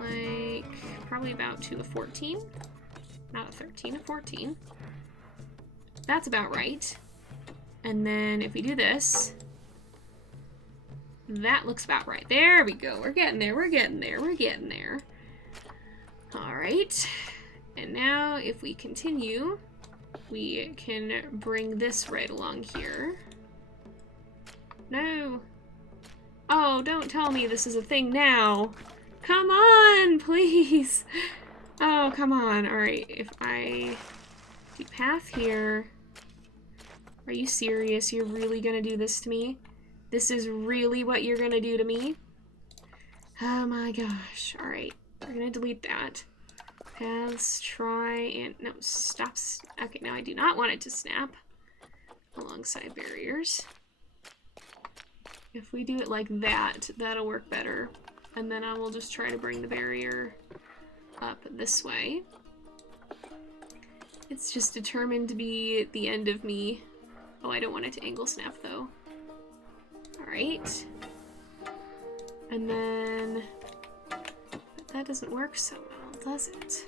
like, probably about to a 14. Not a 13, a 14. That's about right. And then if we do this, that looks about right. There we go. We're getting there. We're getting there. We're getting there. All right. And now if we continue, we can bring this right along here. No. Oh, don't tell me this is a thing now. Come on, please. Oh, come on. All right. If I do path here. Are you serious? You're really gonna do this to me? This is really what you're gonna do to me? Oh my gosh. Alright, we're gonna delete that. Paths, try, and no, stops. Okay, now I do not want it to snap alongside barriers. If we do it like that, that'll work better. And then I will just try to bring the barrier up this way. It's just determined to be at the end of me. Oh, I don't want it to angle snap though. Alright. And then... that doesn't work so well, does it?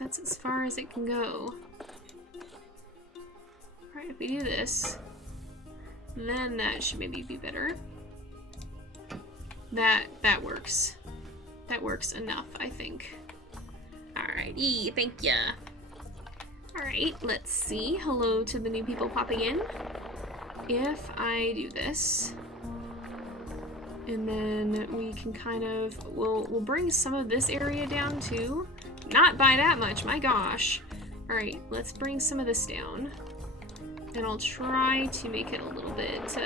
That's as far as it can go. Alright, if we do this, then that should maybe be better. That works. That works enough, I think. Alrighty, thank ya. Alright, let's see. Hello to the new people popping in. If I do this, and then we can kind of, we'll bring some of this area down too. Not by that much, my gosh. Alright, let's bring some of this down. And I'll try to make it a little bit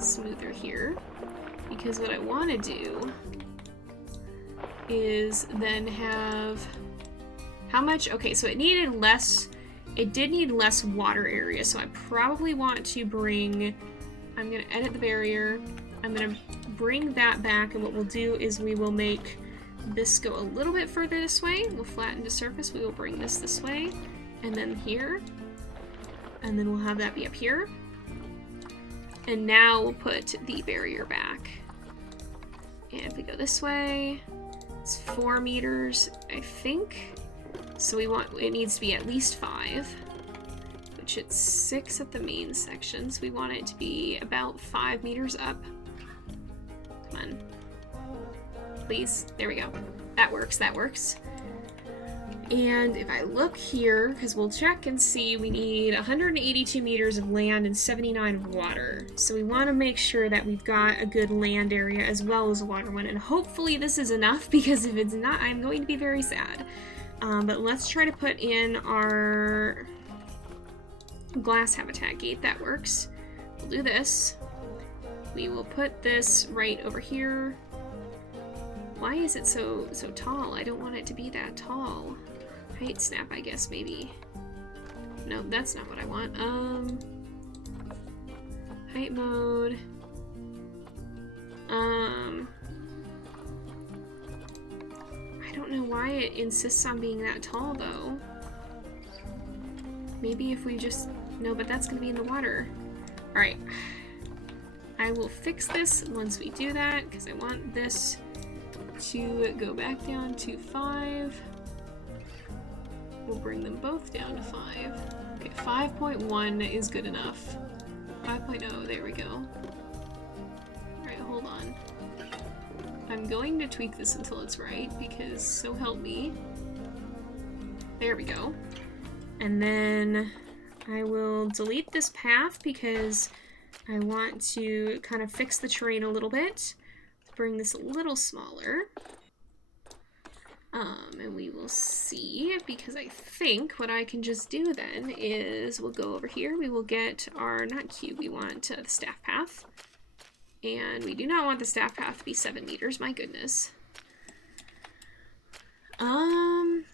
smoother here. Because what I want to do is then have... How much? Okay, so it needed less, it did need less water area, so I probably want to bring, I'm gonna edit the barrier, I'm gonna bring that back, and what we'll do is we will make this go a little bit further this way. We'll flatten the surface. We will bring this way, and then here, and then we'll have that be up here. And now we'll put the barrier back. And if we go this way, it's 4 meters, I think. So it needs to be at least 5, which it's 6 at the main section. So we want it to be about 5 meters up. Come on. Please. There we go. That works. That works. And if I look here, because we'll check and see, we need 182 meters of land and 79 of water. So we want to make sure that we've got a good land area as well as a water one. And hopefully this is enough, because if it's not, I'm going to be very sad. But let's try to put in our glass habitat gate. That works. We'll do this. We will put this right over here. Why is it so tall? I don't want it to be that tall. Height snap, I guess, maybe. No, that's not what I want. Height mode. I don't know why it insists on being that tall, though. Maybe if we just... No, but that's gonna be in the water. Alright. I will fix this once we do that, because I want this to go back down to 5. We'll bring them both down to 5. Okay, 5.1 is good enough. 5.0, there we go. Alright, hold on. I'm going to tweak this until it's right, because so help me. There we go. And then I will delete this path because I want to kind of fix the terrain a little bit. Bring this a little smaller. And we will see, because I think what I can just do then is we'll go over here. We will get our, not cube, we want the staff path. And we do not want the staff path to be 7 meters, my goodness.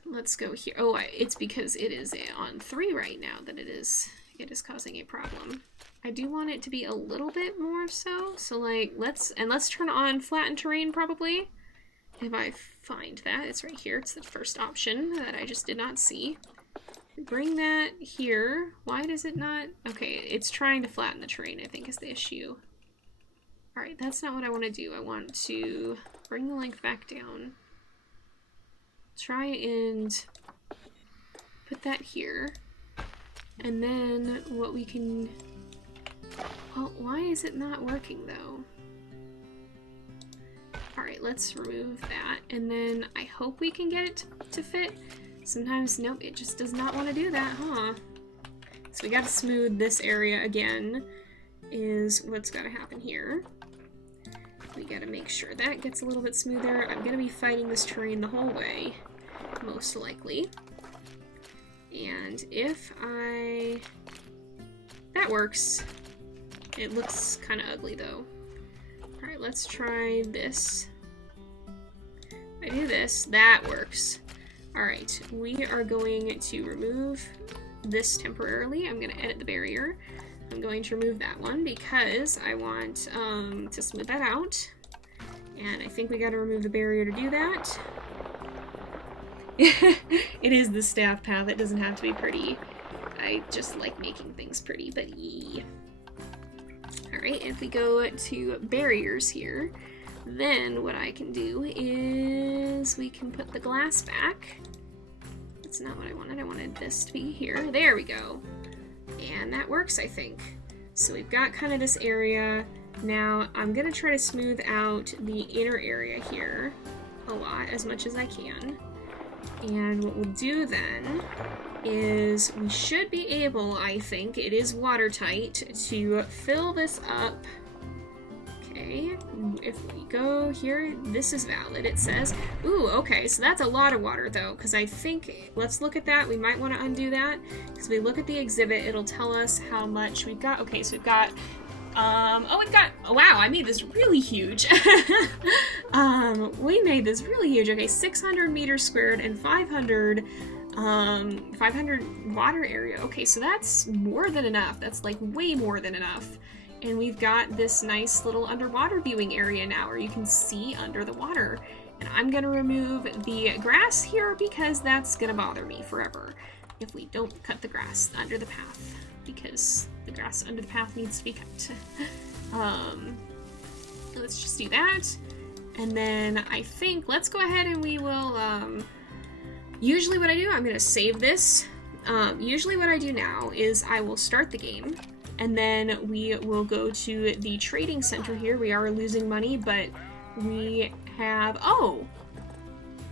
Let's go here. Oh, it's because it is on 3 right now that it is causing a problem. I do want it to be a little bit more so. So like, let's turn on flattened terrain probably. If I find that, it's right here. It's the first option that I just did not see. Bring that here. Why does it not? Okay, it's trying to flatten the terrain, I think, is the issue. All right, that's not what I want to do. I want to bring the length back down. Try and put that here. And then what we can... Well, why is it not working though? Alright, let's remove that. And then I hope we can get it to fit. Sometimes, nope, it just does not want to do that, huh? So we gotta smooth this area again, is what's gotta happen here. We gotta make sure that gets a little bit smoother. I'm gonna be fighting this terrain the whole way, most likely. And if I... That works. It looks kind of ugly though. Alright, let's try this. If I do this, that works. Alright, we are going to remove this temporarily. I'm going to edit the barrier. I'm going to remove that one because I want to smooth that out. And I think we got to remove the barrier to do that. It is the staff path. It doesn't have to be pretty. I just like making things pretty, but yeah. Alright, if we go to barriers here, then what I can do is we can put the glass back. That's not what I wanted. I wanted this to be here. There we go. And that works, I think. So we've got kind of this area. Now I'm going to try to smooth out the inner area here a lot, as much as I can. And what we'll do then is we should be able, I think, it is watertight, to fill this up. Okay, if we go here, this is valid, it says. Ooh, okay, so that's a lot of water though, because I think, let's look at that. We might want to undo that, because if we look at the exhibit, it'll tell us how much we've got. Okay, so we've got, oh wow, I made this really huge. We made this really huge. Okay, 600 meters squared and 500 water area. Okay, so that's more than enough. That's like way more than enough. and we've got this nice little underwater viewing area now where you can see under the water. And I'm gonna remove the grass here because that's gonna bother me forever if we don't cut the grass under the path, because the grass under the path needs to be cut. Let's just do that. And then I think let's go ahead and we will, usually what I do, I'm gonna save this. Usually what I do now is I will start the game, and then we will go to the trading center here. We are losing money, but we have, oh,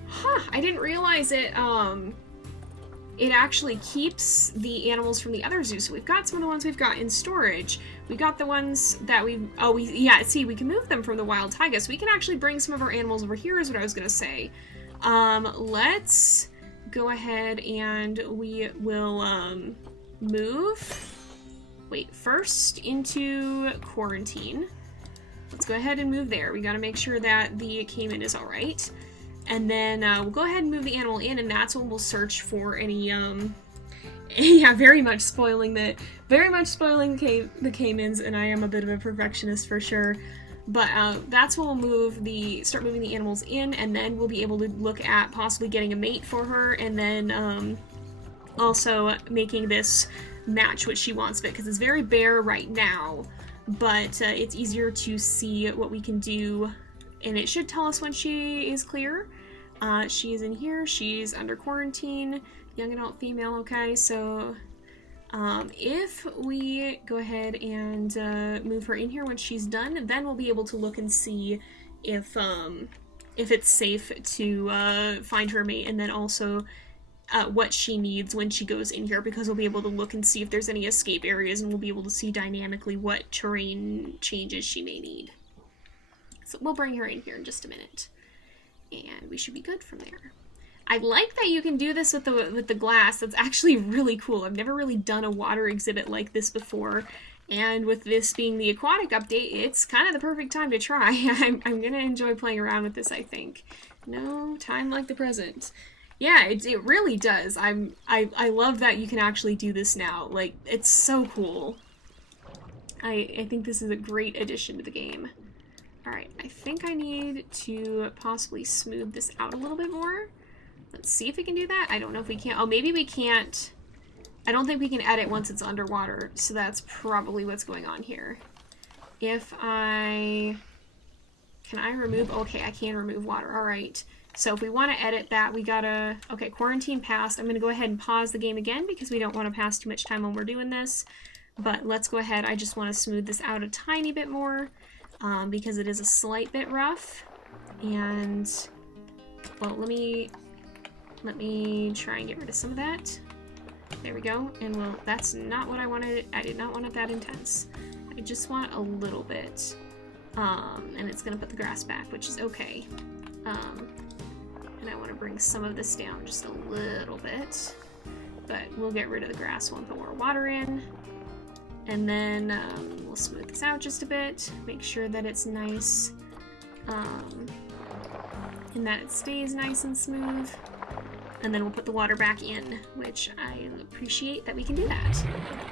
huh, I didn't realize it, it actually keeps the animals from the other zoo. So we've got some of the ones we've got in storage. We got the ones that yeah, see, we can move them from the wild taiga. So we can actually bring some of our animals over here is what I was gonna say. Let's go ahead and we will, move, wait, first into quarantine. Let's go ahead and move there. We gotta make sure that the caiman is all right. And then we'll go ahead and move the animal in, and that's when we'll search for any, yeah, very much spoiling the caimans, and I am a bit of a perfectionist for sure. But that's when we'll start moving the animals in, and then we'll be able to look at possibly getting a mate for her, and then also making this match what she wants of it, because it's very bare right now, but it's easier to see what we can do, and it should tell us when she is clear. She is in here, she's under quarantine, young adult female, okay, so if we go ahead and move her in here when she's done, then we'll be able to look and see if it's safe to find her mate, and then also what she needs when she goes in here, because we'll be able to look and see if there's any escape areas, and we'll be able to see dynamically what terrain changes she may need. So we'll bring her in here in just a minute, and we should be good from there. I like that you can do this with the glass. That's actually really cool. I've never really done a water exhibit like this before, and with this being the aquatic update, it's kind of the perfect time to try. I'm gonna enjoy playing around with this, I think. No time like the present. Yeah, it really does. I love that you can actually do this now. Like, it's so cool. I think this is a great addition to the game. Alright, I think I need to possibly smooth this out a little bit more. Let's see if we can do that. I don't know if we can. Oh, maybe we can't. I don't think we can edit once it's underwater, so that's probably what's going on here. If I... Can I remove... Okay, I can remove water. Alright. So if we want to edit that, we gotta... Okay, quarantine passed. I'm going to go ahead and pause the game again because we don't want to pass too much time when we're doing this. But let's go ahead. I just want to smooth this out a tiny bit more because it is a slight bit rough. And, well, let me try and get rid of some of that. There we go. And, well, that's not what I wanted. I did not want it that intense. I just want a little bit. And it's going to put the grass back, which is okay. And I want to bring some of this down just a little bit, but we'll get rid of the grass, we'll put more water in, and then we'll smooth this out just a bit, make sure that it's nice, and that it stays nice and smooth, and then we'll put the water back in, which I appreciate that we can do that.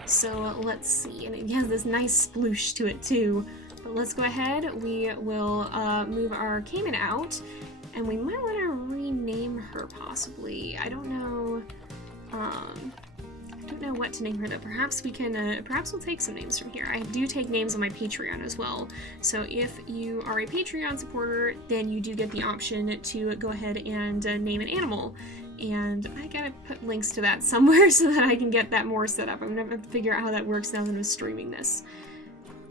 So let's see, and it has this nice sploosh to it too, but let's go ahead, we will move our caiman out. And we might want to rename her, possibly. I don't know what to name her, though. Perhaps we can, perhaps we'll take some names from here. I do take names on my Patreon as well. So if you are a Patreon supporter, then you do get the option to go ahead and name an animal. And I gotta put links to that somewhere so that I can get that more set up. I'm gonna have to figure out how that works now that I'm streaming this.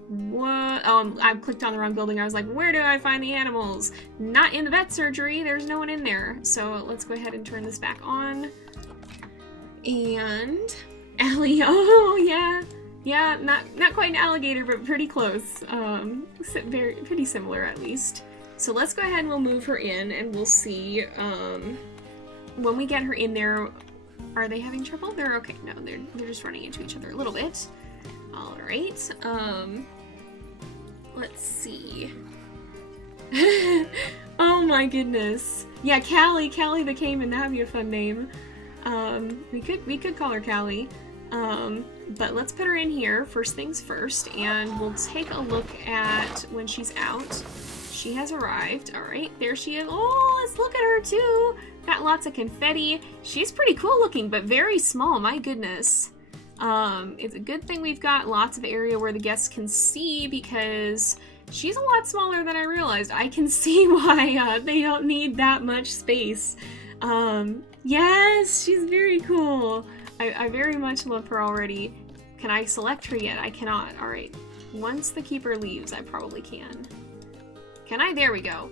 What? Oh, I clicked on the wrong building. I was like, where do I find the animals? Not in the vet surgery. There's no one in there. So let's go ahead and turn this back on. And Allie, oh yeah. Yeah, not quite an alligator, but pretty close. Pretty similar at least. So let's go ahead and we'll move her in and we'll see when we get her in there. Are they having trouble? They're okay. No, they're just running into each other a little bit. All right. Let's see. Oh my goodness. Yeah, Callie the Caiman, that'd be a fun name. We could call her Callie. But let's put her in here, first things first, and we'll take a look at when she's out. She has arrived. All right, there she is. Oh, let's look at her too. Got lots of confetti. She's pretty cool looking, but very small, my goodness. It's a good thing we've got lots of area where the guests can see, because she's a lot smaller than I realized. I can see why they don't need that much space. Yes, she's very cool. I very much love her already. Can I select her yet? I cannot. All right. Once the keeper leaves, I probably can. Can I? There we go.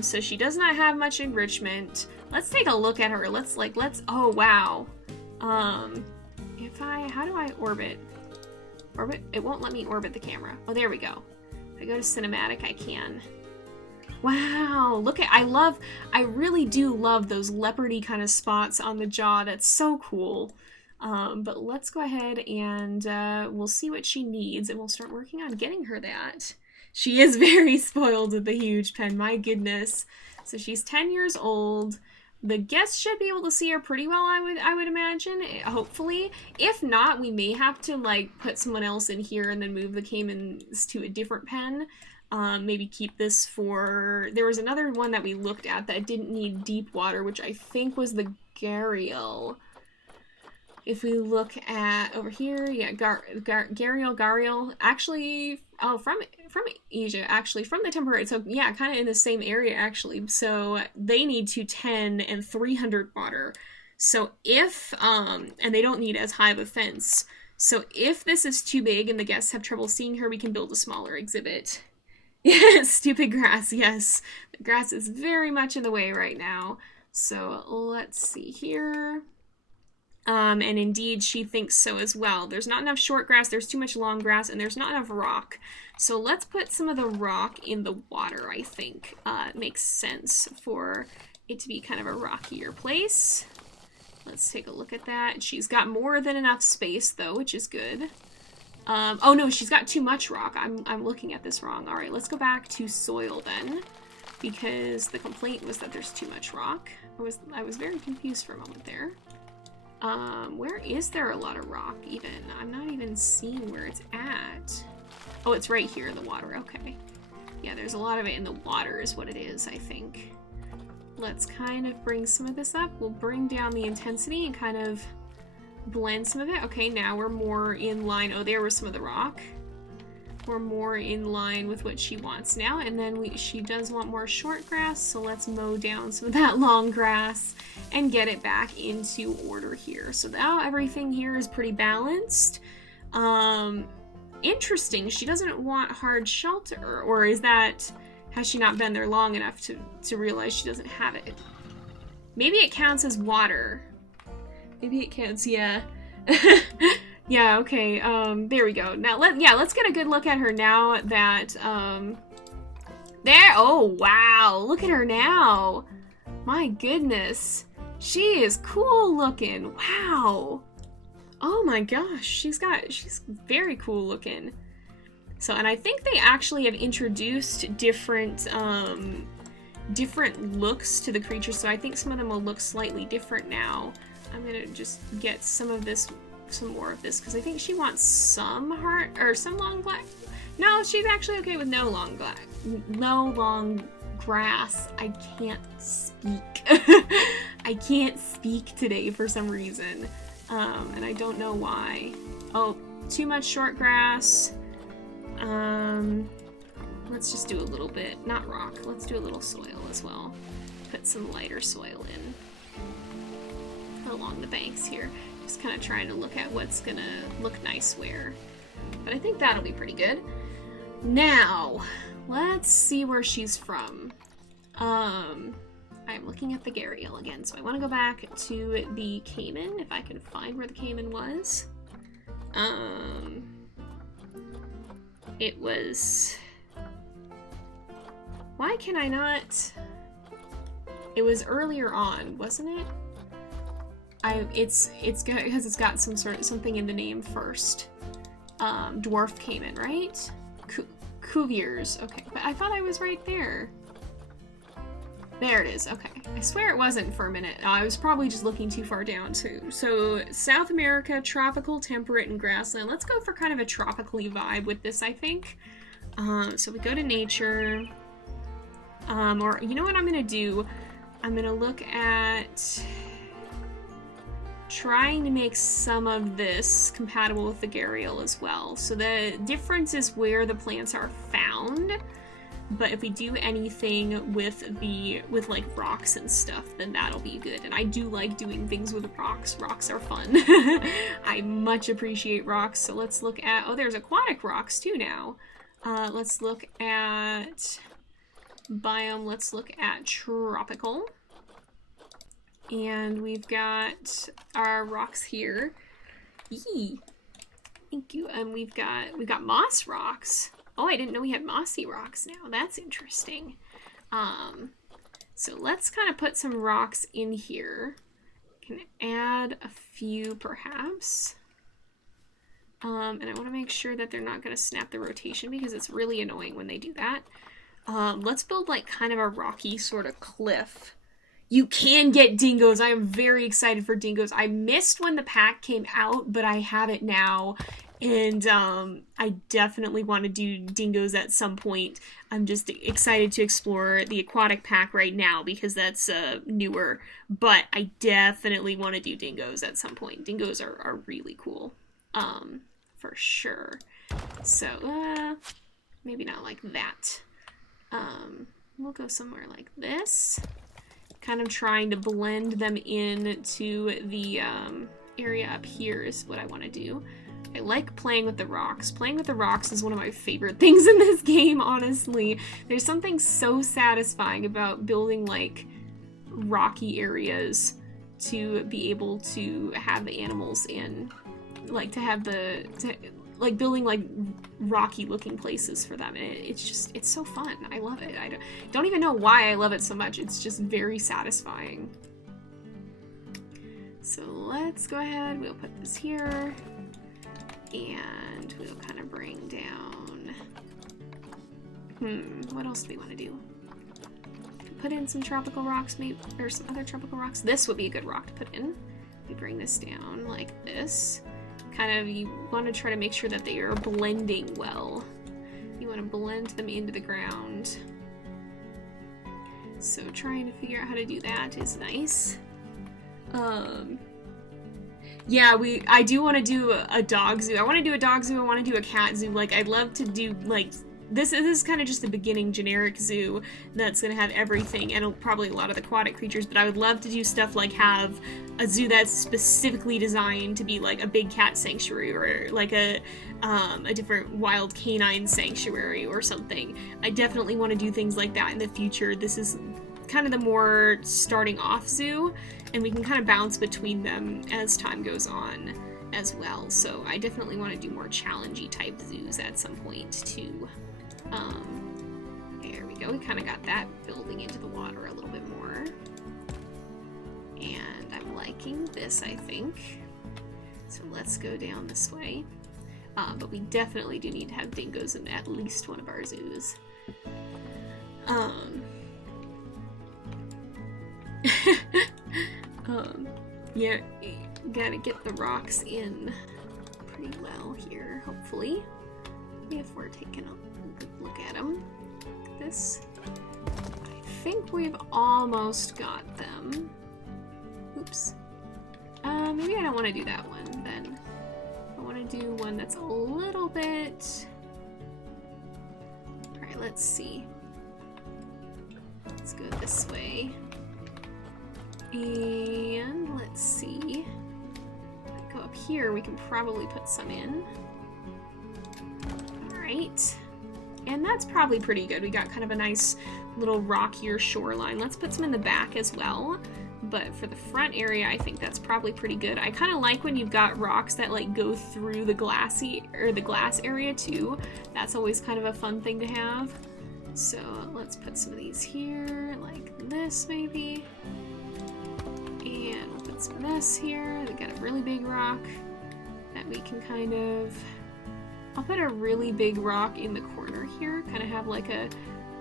So she does not have much enrichment. Let's take a look at her. Oh, wow. How do I orbit? Orbit? It won't let me orbit the camera. Oh, there we go. If I go to cinematic, I can. Wow, look at, I really do love those leopardy kind of spots on the jaw. That's so cool. But let's go ahead and we'll see what she needs, and we'll start working on getting her that. She is very spoiled with the huge pen, my goodness. So she's 10 years old. The guests should be able to see her pretty well, I would imagine, hopefully. If not, we may have to like put someone else in here and then move the caimans to a different pen. Maybe keep this for... There was another one that we looked at that didn't need deep water, which I think was the Gharial. If we look at over here, yeah, Gharial, actually, oh, from Asia, actually, from the temporary, so yeah, kind of in the same area, actually. So they need 210 and 300 water. So if, and they don't need as high of a fence. So if this is too big and the guests have trouble seeing her, we can build a smaller exhibit. Yes, stupid grass, yes. The grass is very much in the way right now. So let's see here. And indeed, she thinks so as well. There's not enough short grass, there's too much long grass, and there's not enough rock. So let's put some of the rock in the water, I think. It makes sense for it to be kind of a rockier place. Let's take a look at that. She's got more than enough space, though, which is good. Oh no, she's got too much rock. I'm looking at this wrong. All right, let's go back to soil then, because the complaint was that there's too much rock. I was very confused for a moment there. Where is there a lot of rock even? I'm not even seeing where it's at. Oh, it's right here in the water. Okay. Yeah, there's a lot of it in the water is what it is, I think. Let's kind of bring some of this up. We'll bring down the intensity and kind of blend some of it. Okay, now we're more in line. Oh, there was some of the rock. We're more in line with what she wants now. And then she does want more short grass, so let's mow down some of that long grass and get it back into order here. So now everything here is pretty balanced. Interesting, she doesn't want hard shelter, or has she not been there long enough to realize she doesn't have it? Maybe it counts as water. Maybe it counts, yeah. Yeah, okay, there we go. Now, let's get a good look at her now that, oh, wow, look at her now. My goodness. She is cool looking, wow. Oh my gosh, she's very cool looking. So, and I think they actually have introduced different looks to the creatures, so I think some of them will look slightly different now. I'm gonna just get some more of this, because I think she wants some long black. No, she's actually okay with no long grass. I can't speak. I can't speak today for some reason. And I don't know why. Oh, too much short grass. Let's just do a little bit, not rock, let's do a little soil as well. Put some lighter soil in along the banks here. Just kind of trying to look at what's gonna look nice where. But I think that'll be pretty good. Now, let's see where she's from. I'm looking at the Gharial again, so I want to go back to the caiman, if I can find where the caiman was. It was... Why can I not... It was earlier on, wasn't it? It's because it's got something in the name first. Dwarf caiman, right? Cuviers. Okay, but I thought I was right there. There it is. Okay. I swear it wasn't for a minute. I was probably just looking too far down too. So South America, tropical, temperate, and grassland. Let's go for kind of a tropically vibe with this, I think. So we go to nature. Or you know what I'm gonna do? I'm gonna look at trying to make some of this compatible with the gharial as well. So the difference is where the plants are found. But if we do anything with like rocks and stuff, then that'll be good. And I do like doing things with rocks. Rocks are fun. I much appreciate rocks. So let's look at, oh, there's aquatic rocks too now. Let's look at biome. Let's look at tropical. And we've got our rocks here. Yee. Thank you. And we've got moss rocks. Oh, I didn't know we had mossy rocks now. That's interesting. So let's kind of put some rocks in here. Can add a few perhaps. And I want to make sure that they're not going to snap the rotation because it's really annoying when they do that. Let's build like kind of a rocky sort of cliff. You can get dingoes. I am very excited for dingoes. I missed when the pack came out, but I have it now. And I definitely want to do dingoes at some point. I'm just excited to explore the aquatic pack right now because that's newer. But I definitely want to do dingoes at some point. Dingoes are really cool. For sure. So, maybe not like that. We'll go somewhere like this. Kind of trying to blend them into the area up here is what I want to do. I like playing with the rocks. Playing with the rocks is one of my favorite things in this game, honestly. There's something so satisfying about building, like, rocky areas to be able to have the animals in. Like, to have like, building, like, rocky-looking places for them. It's so fun. I love it. I don't even know why I love it so much. It's just very satisfying. So let's go ahead. We'll put this here. And we'll kind of bring down, what else do we want to do? Put in some tropical rocks, maybe, or some other tropical rocks. This would be a good rock to put in. We bring this down like this. Kind of, you want to try to make sure that they are blending well. You want to blend them into the ground. So trying to figure out how to do that is nice. Yeah, I do want to do a dog zoo. I want to do a dog zoo. I want to do a cat zoo. Like, I'd love to do, like, this is kind of just the beginning generic zoo that's going to have everything and probably a lot of aquatic creatures, but I would love to do stuff like have a zoo that's specifically designed to be like a big cat sanctuary or like a different wild canine sanctuary or something. I definitely want to do things like that in the future. This is kind of the more starting off zoo, and we can kind of bounce between them as time goes on as well. So I definitely want to do more challengey type zoos at some point too. There we go. We kind of got that building into the water a little bit more. And I'm liking this, I think. So let's go down this way. But we definitely do need to have dingoes in at least one of our zoos. Yeah, gotta get the rocks in pretty well here, hopefully. If we're taking a good look at them. Look at this. I think we've almost got them. Oops. Maybe I don't want to do that one then. I want to do one that's a little bit... Alright, let's see. Let's go this way. And let's see. Go up here, we can probably put some in. Alright. And that's probably pretty good. We got kind of a nice little rockier shoreline. Let's put some in the back as well. But for the front area, I think that's probably pretty good. I kind of like when you've got rocks that like go through the glass area too. That's always kind of a fun thing to have. So let's put some of these here, like this maybe. And we'll put some of this here. We've got a really big rock that we can kind of... I'll put a really big rock in the corner here, kind of have like a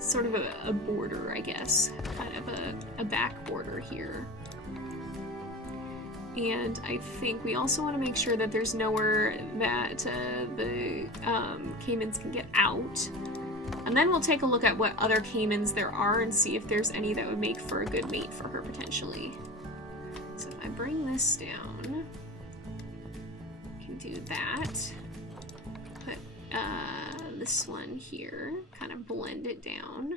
sort of a border, I guess, kind of a back border here. And I think we also want to make sure that there's nowhere that the caimans can get out. And then we'll take a look at what other caimans there are and see if there's any that would make for a good mate for her potentially. So if I bring this down, I can do that. Put this one here, kind of blend it down.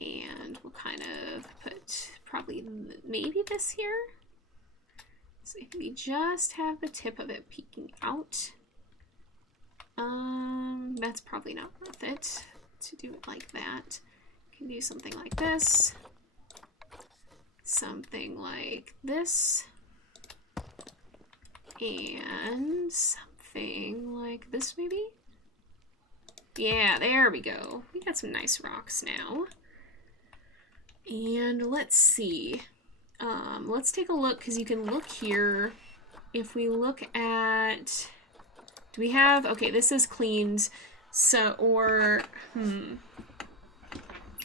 And we'll kind of put probably maybe this here. So if we just have the tip of it peeking out, that's probably not worth it to do it like that. You can do something like this, something like this, and something like this maybe? Yeah, there we go. We got some nice rocks now. And let's see. Let's take a look, because you can look here. If we look at... Do we have... Okay, this is cleaned. So, or...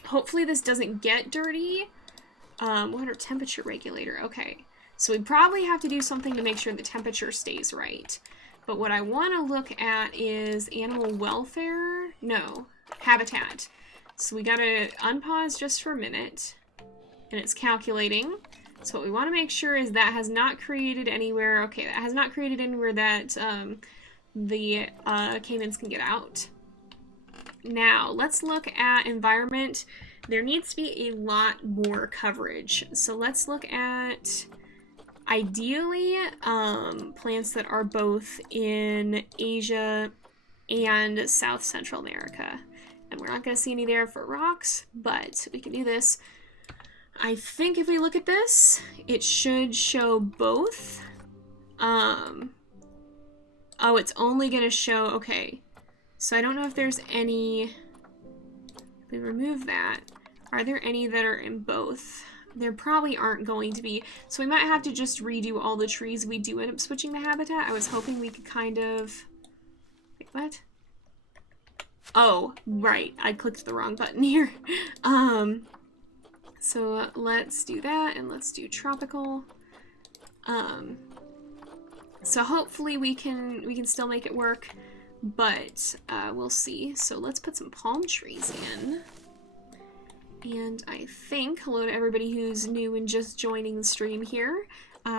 Hopefully this doesn't get dirty. Water temperature regulator. Okay. So we probably have to do something to make sure the temperature stays right. But what I want to look at is animal welfare. No. Habitat. So we gotta unpause just for a minute. And it's calculating. So what we want to make sure is that has not created anywhere. Okay, that has not created anywhere that the caimans can get out. Now, let's look at environment. There needs to be a lot more coverage. So let's look at, ideally, plants that are both in Asia and South Central America. And we're not going to see any there for rocks, but we can do this. I think if we look at this, it should show both. Oh, it's only going to show, okay. So I don't know if there's any, if we remove that, are there any that are in both? There probably aren't going to be. So we might have to just redo all the trees we do end up switching the habitat. I was hoping we could kind of, wait, what? Oh, right, I clicked the wrong button here. So let's do that, and let's do tropical. So hopefully we can still make it work, but we'll see. So let's put some palm trees in. And I think, hello to everybody who's new and just joining the stream here.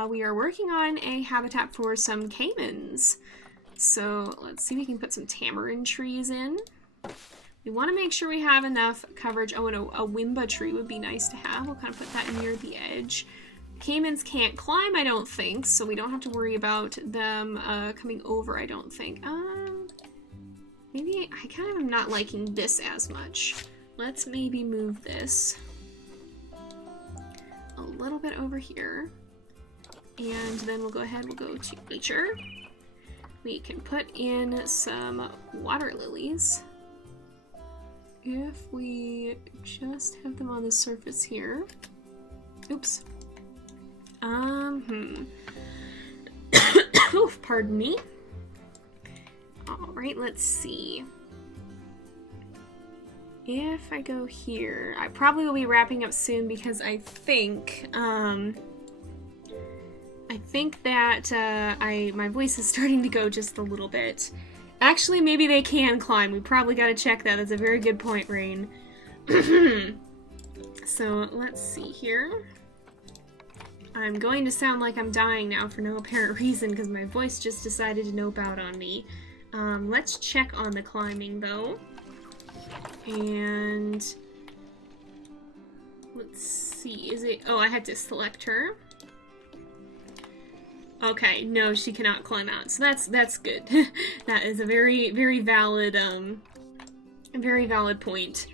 We are working on a habitat for some caimans. So let's see if we can put some tamarind trees in. We want to make sure we have enough coverage. Oh, and a wimba tree would be nice to have. We'll kind of put that near the edge. Caimans can't climb, I don't think, so we don't have to worry about them coming over, I don't think. Maybe I kind of am not liking this as much. Let's maybe move this a little bit over here. And then we'll go ahead, we'll go to nature. We can put in some water lilies. If we just have them on the surface here. Oops. Oof, pardon me. Alright, let's see. If I go here, I probably will be wrapping up soon because I think that my voice is starting to go just a little bit. Actually, maybe they can climb. We probably got to check that. That's a very good point, Rain. So, let's see here. I'm going to sound like I'm dying now for no apparent reason because my voice just decided to nope out on me. Let's check on the climbing, though. And let's see. Is it... Oh, I had to select her. Okay, no, she cannot climb out. So that's good. That is a very valid point.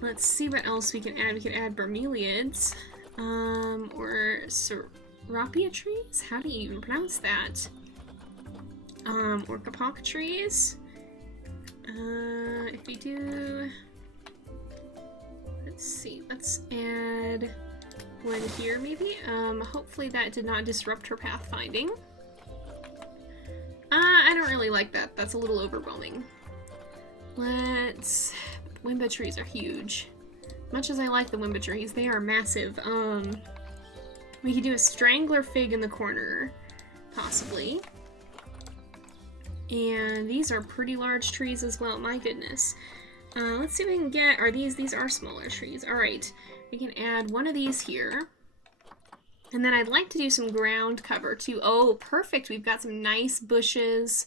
Let's see what else we can add. We can add bromeliads, or serapia trees. How do you even pronounce that? Or kapok trees. If we do, let's see. Let's add one here, maybe. Hopefully that did not disrupt her pathfinding. I don't really like that. That's a little overwhelming. Let's Wimba trees are huge. Much as I like the Wimba trees, they are massive. We could do a strangler fig in the corner, possibly. And these are pretty large trees as well, my goodness. Let's see if we can get, these are smaller trees. Alright, we can add one of these here. And then I'd like to do some ground cover too. Oh, perfect, we've got some nice bushes.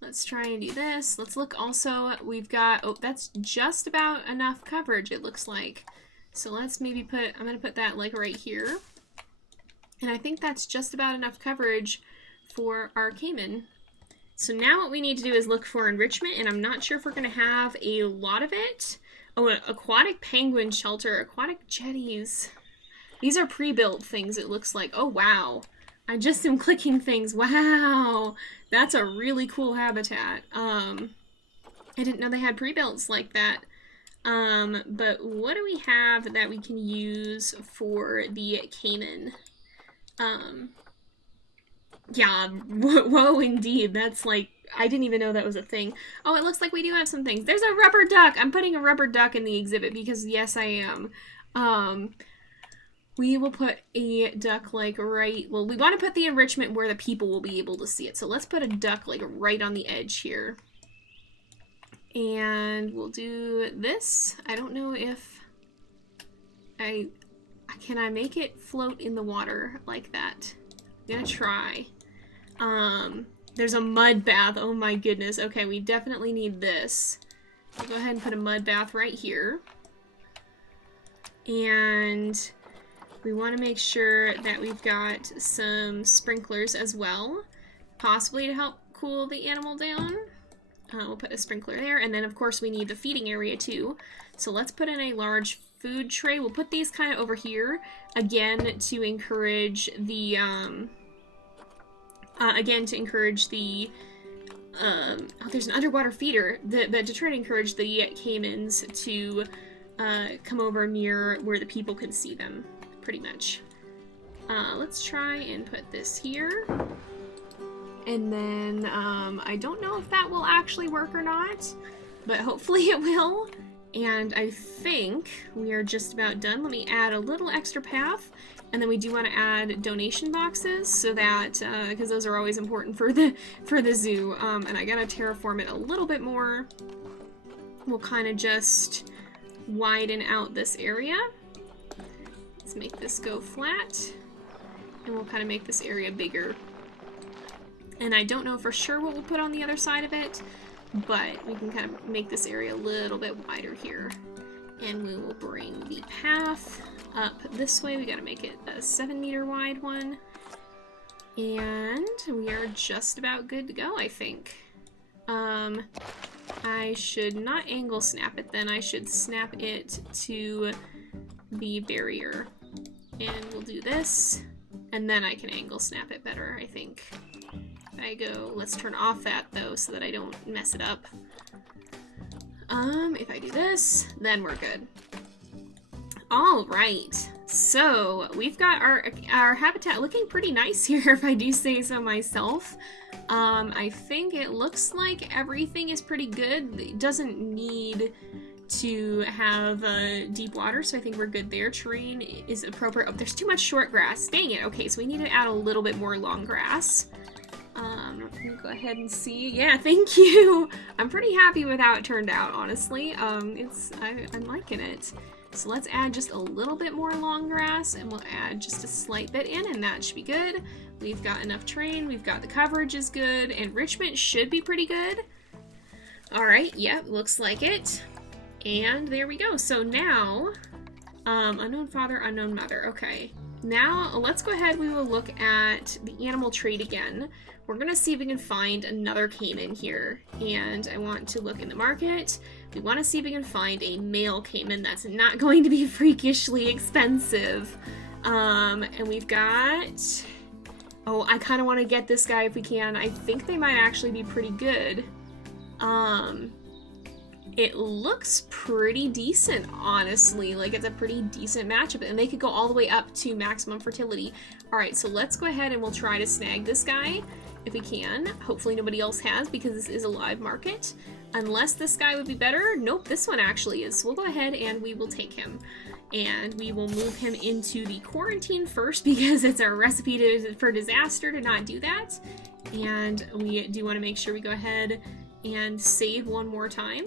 Let's try and do this. Let's look also, we've got, oh, that's just about enough coverage, it looks like. So let's maybe put, I'm going to put that like right here. And I think that's just about enough coverage for our caiman. So now what we need to do is look for enrichment, and I'm not sure if we're going to have a lot of it. Oh, an aquatic penguin shelter, aquatic jetties. These are pre-built things, it looks like. Oh, wow. I just am clicking things. Wow. That's a really cool habitat. I didn't know they had pre-builts like that. But what do we have that we can use for the caiman? Yeah, whoa, indeed. That's like, I didn't even know that was a thing. Oh, it looks like we do have some things. There's a rubber duck. I'm putting a rubber duck in the exhibit because yes, I am. We will put a duck like right, well, we want to put the enrichment where the people will be able to see it. So let's put a duck like right on the edge here. And we'll do this. I don't know if can I make it float in the water like that? I'm gonna try. There's a mud bath. Oh my goodness. Okay, we definitely need this. I'll go ahead and put a mud bath right here. And we want to make sure that we've got some sprinklers as well, possibly to help cool the animal down. We'll put a sprinkler there, and then of course we need the feeding area too. So let's put in a large food tray. We'll put these kind of over here, again to encourage the, oh, there's an underwater feeder, but to try to encourage the caimans to come over near where the people can see them, pretty much. Let's try and put this here. And then, I don't know if that will actually work or not, but hopefully it will. And I think we are just about done. Let me add a little extra path, and then we do want to add donation boxes so that, because those are always important for the zoo. And I gotta terraform it a little bit more. We'll kind of just widen out this area. Let's make this go flat, and we'll kind of make this area bigger. And I don't know for sure what we'll put on the other side of it, but we can kind of make this area a little bit wider here. And we will bring the path up this way. We gotta make it a 7-meter wide one. And we are just about good to go, I think. I should not angle snap it then. I should snap it to the barrier. And we'll do this, and then I can angle snap it better, I think. I go, let's turn off that though so that I don't mess it up. If I do this, then we're good. All right, so we've got our habitat looking pretty nice here, if I do say so myself. I think it looks like everything is pretty good. It doesn't need to have deep water, so I think we're good there. Terrain is appropriate. Oh, there's too much short grass. Dang it. Okay, so we need to add a little bit more long grass. I'm gonna go ahead and see. Yeah, thank you. I'm pretty happy with how it turned out, honestly. I'm liking it. So let's add just a little bit more long grass, and we'll add just a slight bit in, and that should be good. We've got enough terrain. We've got the coverage is good. Enrichment should be pretty good. All right, yeah, looks like it. And there we go. So now, unknown father, unknown mother. Okay. Now, let's go ahead. We will look at the animal trait again. We're going to see if we can find another caiman here. And I want to look in the market. We want to see if we can find a male caiman that's not going to be freakishly expensive. And we've got... Oh, I kind of want to get this guy if we can. I think they might actually be pretty good. It looks pretty decent, honestly. Like, it's a pretty decent matchup, and they could go all the way up to maximum fertility. Alright, so let's go ahead and we'll try to snag this guy. if we can. Hopefully nobody else has, because this is a live market. Unless this guy would be better. Nope, this one actually is. So we'll go ahead and we will take him. And we will move him into the quarantine first, because it's our recipe for disaster to not do that. And we do want to make sure we go ahead and save one more time.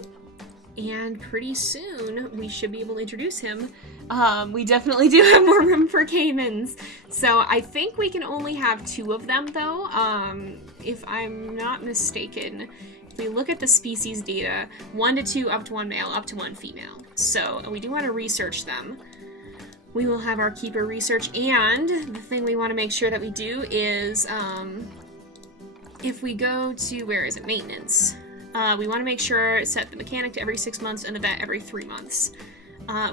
And pretty soon we should be able to introduce him. We definitely do have more room for caimans. So I think we can only have 2 of them though, if I'm not mistaken. If we look at the species data, 1 to 2, up to 1 male, up to 1 female. So we do want to research them. We will have our keeper research, and the thing we want to make sure that we do is, if we go to, where is it, maintenance, we want to make sure set the mechanic to every 6 months and the vet every 3 months.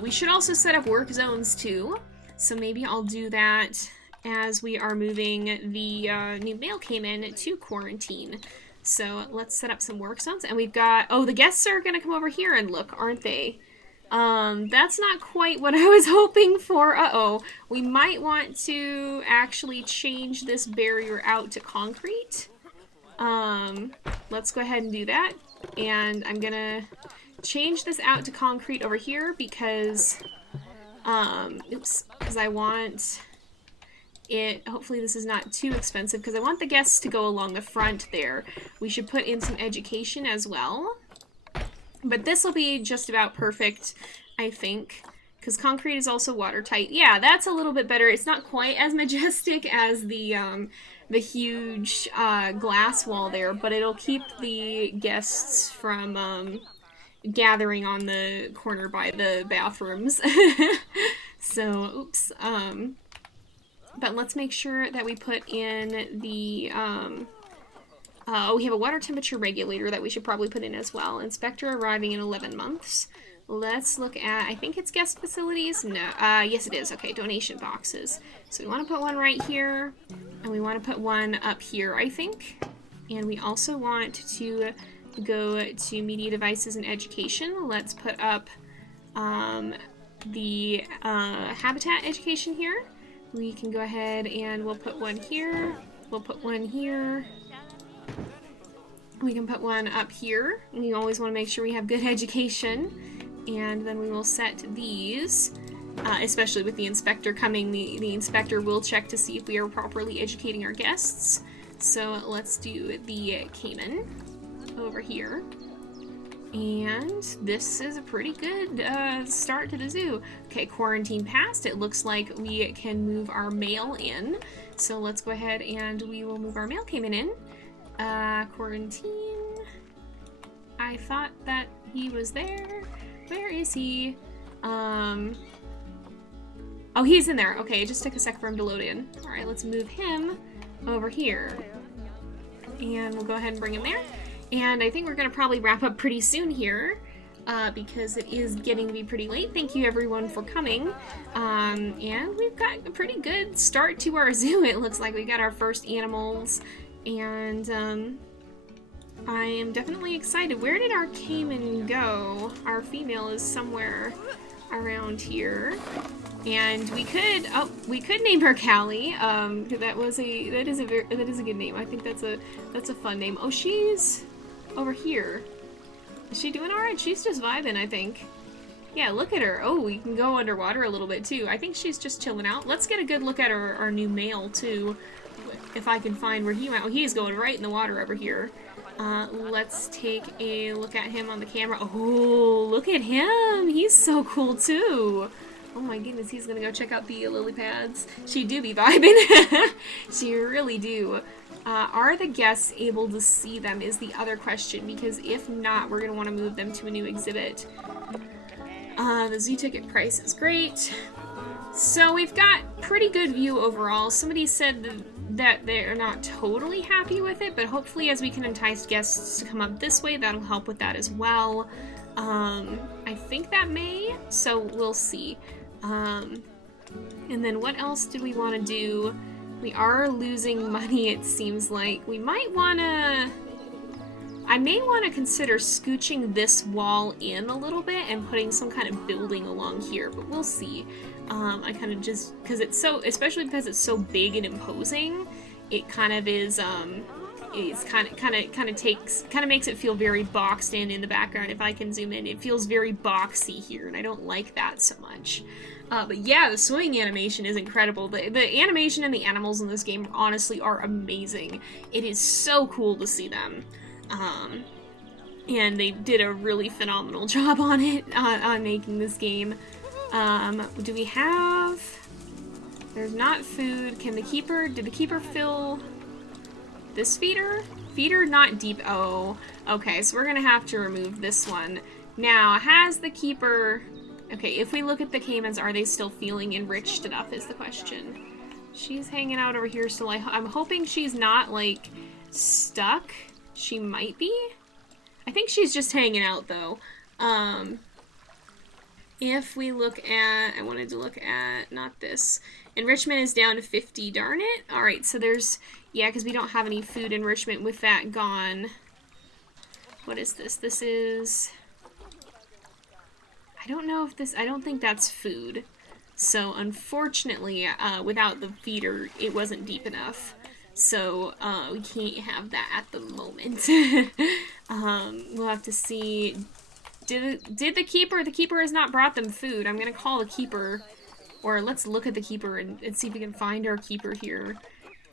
We should also set up work zones too, so maybe I'll do that as we are moving the new male caiman to quarantine. So let's set up some work zones, and we've got, oh, the guests are going to come over here and look, aren't they? That's not quite what I was hoping for. Uh-oh. We might want to actually change this barrier out to concrete. Let's go ahead and do that. And I'm gonna change this out to concrete over here because, because I want it, hopefully this is not too expensive, because I want the guests to go along the front there. We should put in some education as well. But this will be just about perfect, I think, because concrete is also watertight. Yeah, that's a little bit better. It's not quite as majestic as the huge glass wall there, but it'll keep the guests from gathering on the corner by the bathrooms. So, oops. But let's make sure that we put in the we have a water temperature regulator that we should probably put in as well. Inspector arriving in 11 months. Let's look at, I think it's guest facilities. No, yes it is. Okay, donation boxes. So we want to put one right here, and we want to put one up here, I think. And we also want to go to media devices and education. Let's put up the habitat education here. We can go ahead and we'll put one here. We'll put one here. We can put one up here. We always want to make sure we have good education. And then we will set these, especially with the inspector coming, the inspector will check to see if we are properly educating our guests. So let's do the caiman over here. And this is a pretty good start to the zoo. Okay, quarantine passed. It looks like we can move our male in. So let's go ahead and we will move our male caiman in. Quarantine. I thought that he was there. Where is he? Oh, he's in there. Okay, it just took a sec for him to load in. Alright, let's move him over here. And we'll go ahead and bring him there. And I think we're going to probably wrap up pretty soon here, because it is getting to be pretty late. Thank you everyone for coming. And we've got a pretty good start to our zoo. It looks like we got our first animals. And I am definitely excited. Where did our caiman go? Our female is somewhere around here. And we could name her Callie. That is a good name. I think that's a fun name. Oh, she's over here. Is she doing alright? She's just vibing, I think. Yeah, look at her. Oh, we can go underwater a little bit too. I think she's just chilling out. Let's get a good look at our new male too. If I can find where he went. Oh, he's going right in the water over here. Let's take a look at him on the camera. Oh, look at him. He's so cool too. Oh my goodness, he's gonna go check out the lily pads. She do be vibing. She really do. Are the guests able to see them is the other question, because if not, we're gonna want to move them to a new exhibit. The zoo ticket price is great. So we've got pretty good view overall. Somebody said that they're not totally happy with it, but hopefully as we can entice guests to come up this way, that'll help with that as well. I think that may, so we'll see. And then what else do we want to do? We are losing money, it seems like. We might want to... I may want to consider scooching this wall in a little bit and putting some kind of building along here, but we'll see. I kind of just... because it's so... especially because it's so big and imposing, it kind of is, is kind of makes it feel very boxed in the background. If I can zoom in, it feels very boxy here, and I don't like that so much. But yeah, the swimming animation is incredible. The animation and the animals in this game honestly are amazing. It is so cool to see them. And they did a really phenomenal job on it, on making this game. Do we have... There's not food. Did the keeper fill this feeder? Feeder not deep. Oh, okay, so we're gonna have to remove this one. Now, has the keeper... Okay, if we look at the caimans, are they still feeling enriched enough is the question. She's hanging out over here, so I'm hoping she's not, like, stuck. She might be. I think she's just hanging out, though. If we look at... I wanted to look at... Not this. Enrichment is down to 50, darn it. Alright, so there's... Yeah, because we don't have any food enrichment with that gone. What is this? This is... I don't know if this... I don't think that's food. So, unfortunately, without the feeder, it wasn't deep enough. So, we can't have that at the moment. We'll have to see... Did the keeper... The keeper has not brought them food. I'm gonna call the keeper... Or let's look at the keeper and see if we can find our keeper here.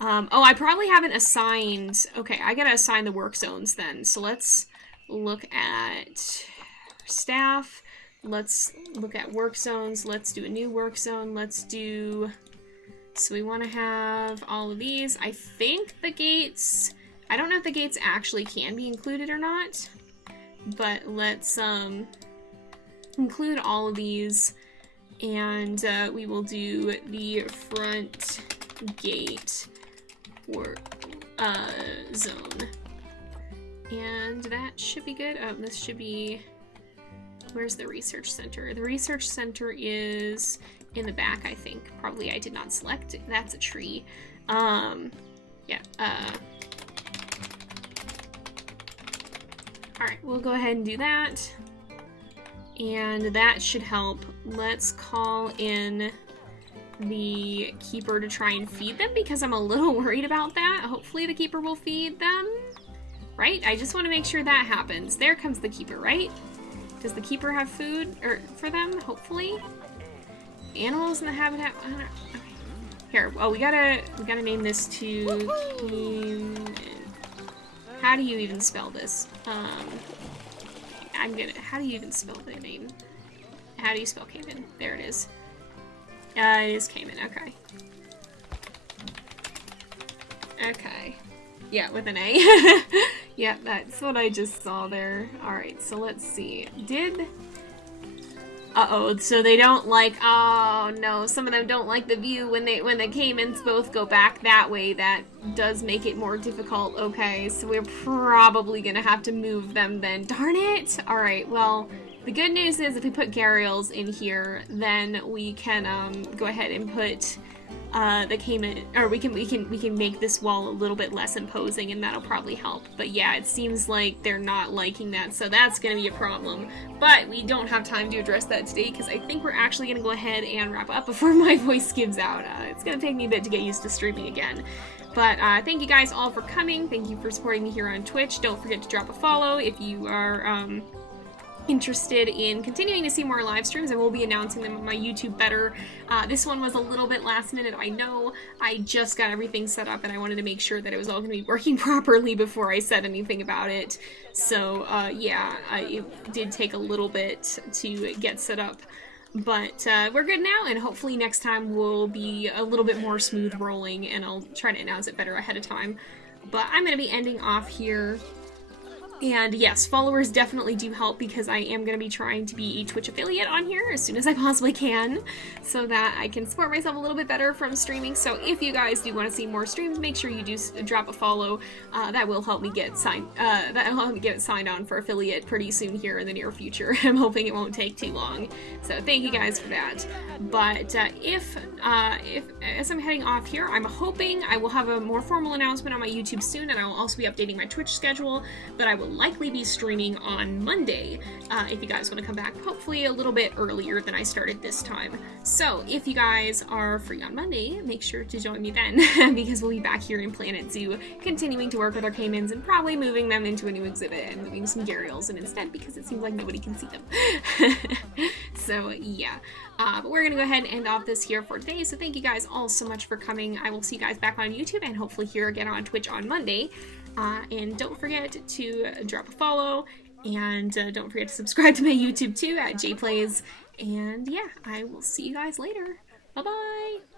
Oh, I probably haven't assigned... Okay, I gotta assign the work zones then. So let's look at staff. Let's look at work zones. Let's do a new work zone. Let's do... So we want to have all of these. I think the gates... I don't know if the gates actually can be included or not. But let's include all of these. And we will do the front gate work zone. And that should be good. Oh, this should be... Where's the research center? The research center is in the back, I think. Probably I did not select it. That's a tree. Yeah. Alright, we'll go ahead and do that. And that should help. Let's call in the keeper to try and feed them because I'm a little worried about that. Hopefully the keeper will feed them. Right? I just want to make sure that happens. There comes the keeper, right? Does the keeper have food for them? Hopefully. Animals in the habitat. I don't know. Okay. Here. Oh, we gotta name this to. How do you even spell this? How do you even spell the name? How do you spell Cayman? There it is. It is Cayman, okay. Okay. Yeah, with an A. Yeah, that's what I just saw there. Alright, so let's see. Uh-oh, so they don't like... Oh, no, some of them don't like the view when the caimans both go back that way. That does make it more difficult. Okay, so we're probably gonna have to move them then. Darn it! Alright, well, the good news is if we put gharials in here, then we can go ahead and put the caiman... Or we can make this wall a little bit less imposing, and that'll probably help. But yeah, it seems like they're not liking that, so that's gonna be a problem. But we don't have time to address that today, because I think we're actually gonna go ahead and wrap up before my voice gives out. It's gonna take me a bit to get used to streaming again. But thank you guys all for coming. Thank you for supporting me here on Twitch. Don't forget to drop a follow if you are interested in continuing to see more live streams. I will be announcing them on my YouTube better. This one was a little bit last minute, I know. I just got everything set up and I wanted to make sure that it was all going to be working properly before I said anything about it. So yeah, it did take a little bit to get set up. But we're good now, and hopefully next time will be a little bit more smooth rolling, and I'll try to announce it better ahead of time. But I'm going to be ending off here. And yes, followers definitely do help because I am going to be trying to be a Twitch affiliate on here as soon as I possibly can so that I can support myself a little bit better from streaming. So if you guys do want to see more streams, make sure you do drop a follow. That will help me get signed on for affiliate pretty soon here in the near future. I'm hoping it won't take too long. So thank you guys for that. But if as I'm heading off here, I'm hoping I will have a more formal announcement on my YouTube soon, and I will also be updating my Twitch schedule, but I will will likely be streaming on Monday if you guys want to come back, hopefully a little bit earlier than I started this time. So if you guys are free on Monday, make sure to join me then because we'll be back here in Planet Zoo continuing to work with our caimans and probably moving them into a new exhibit and moving some gharials in instead because it seems like nobody can see them. So yeah, but we're gonna go ahead and end off this here for today. So thank you guys all so much for coming. I will see you guys back on YouTube and hopefully here again on Twitch on Monday. And don't forget to drop a follow and don't forget to subscribe to my YouTube too at JayPlays. And yeah, I will see you guys later. Bye bye.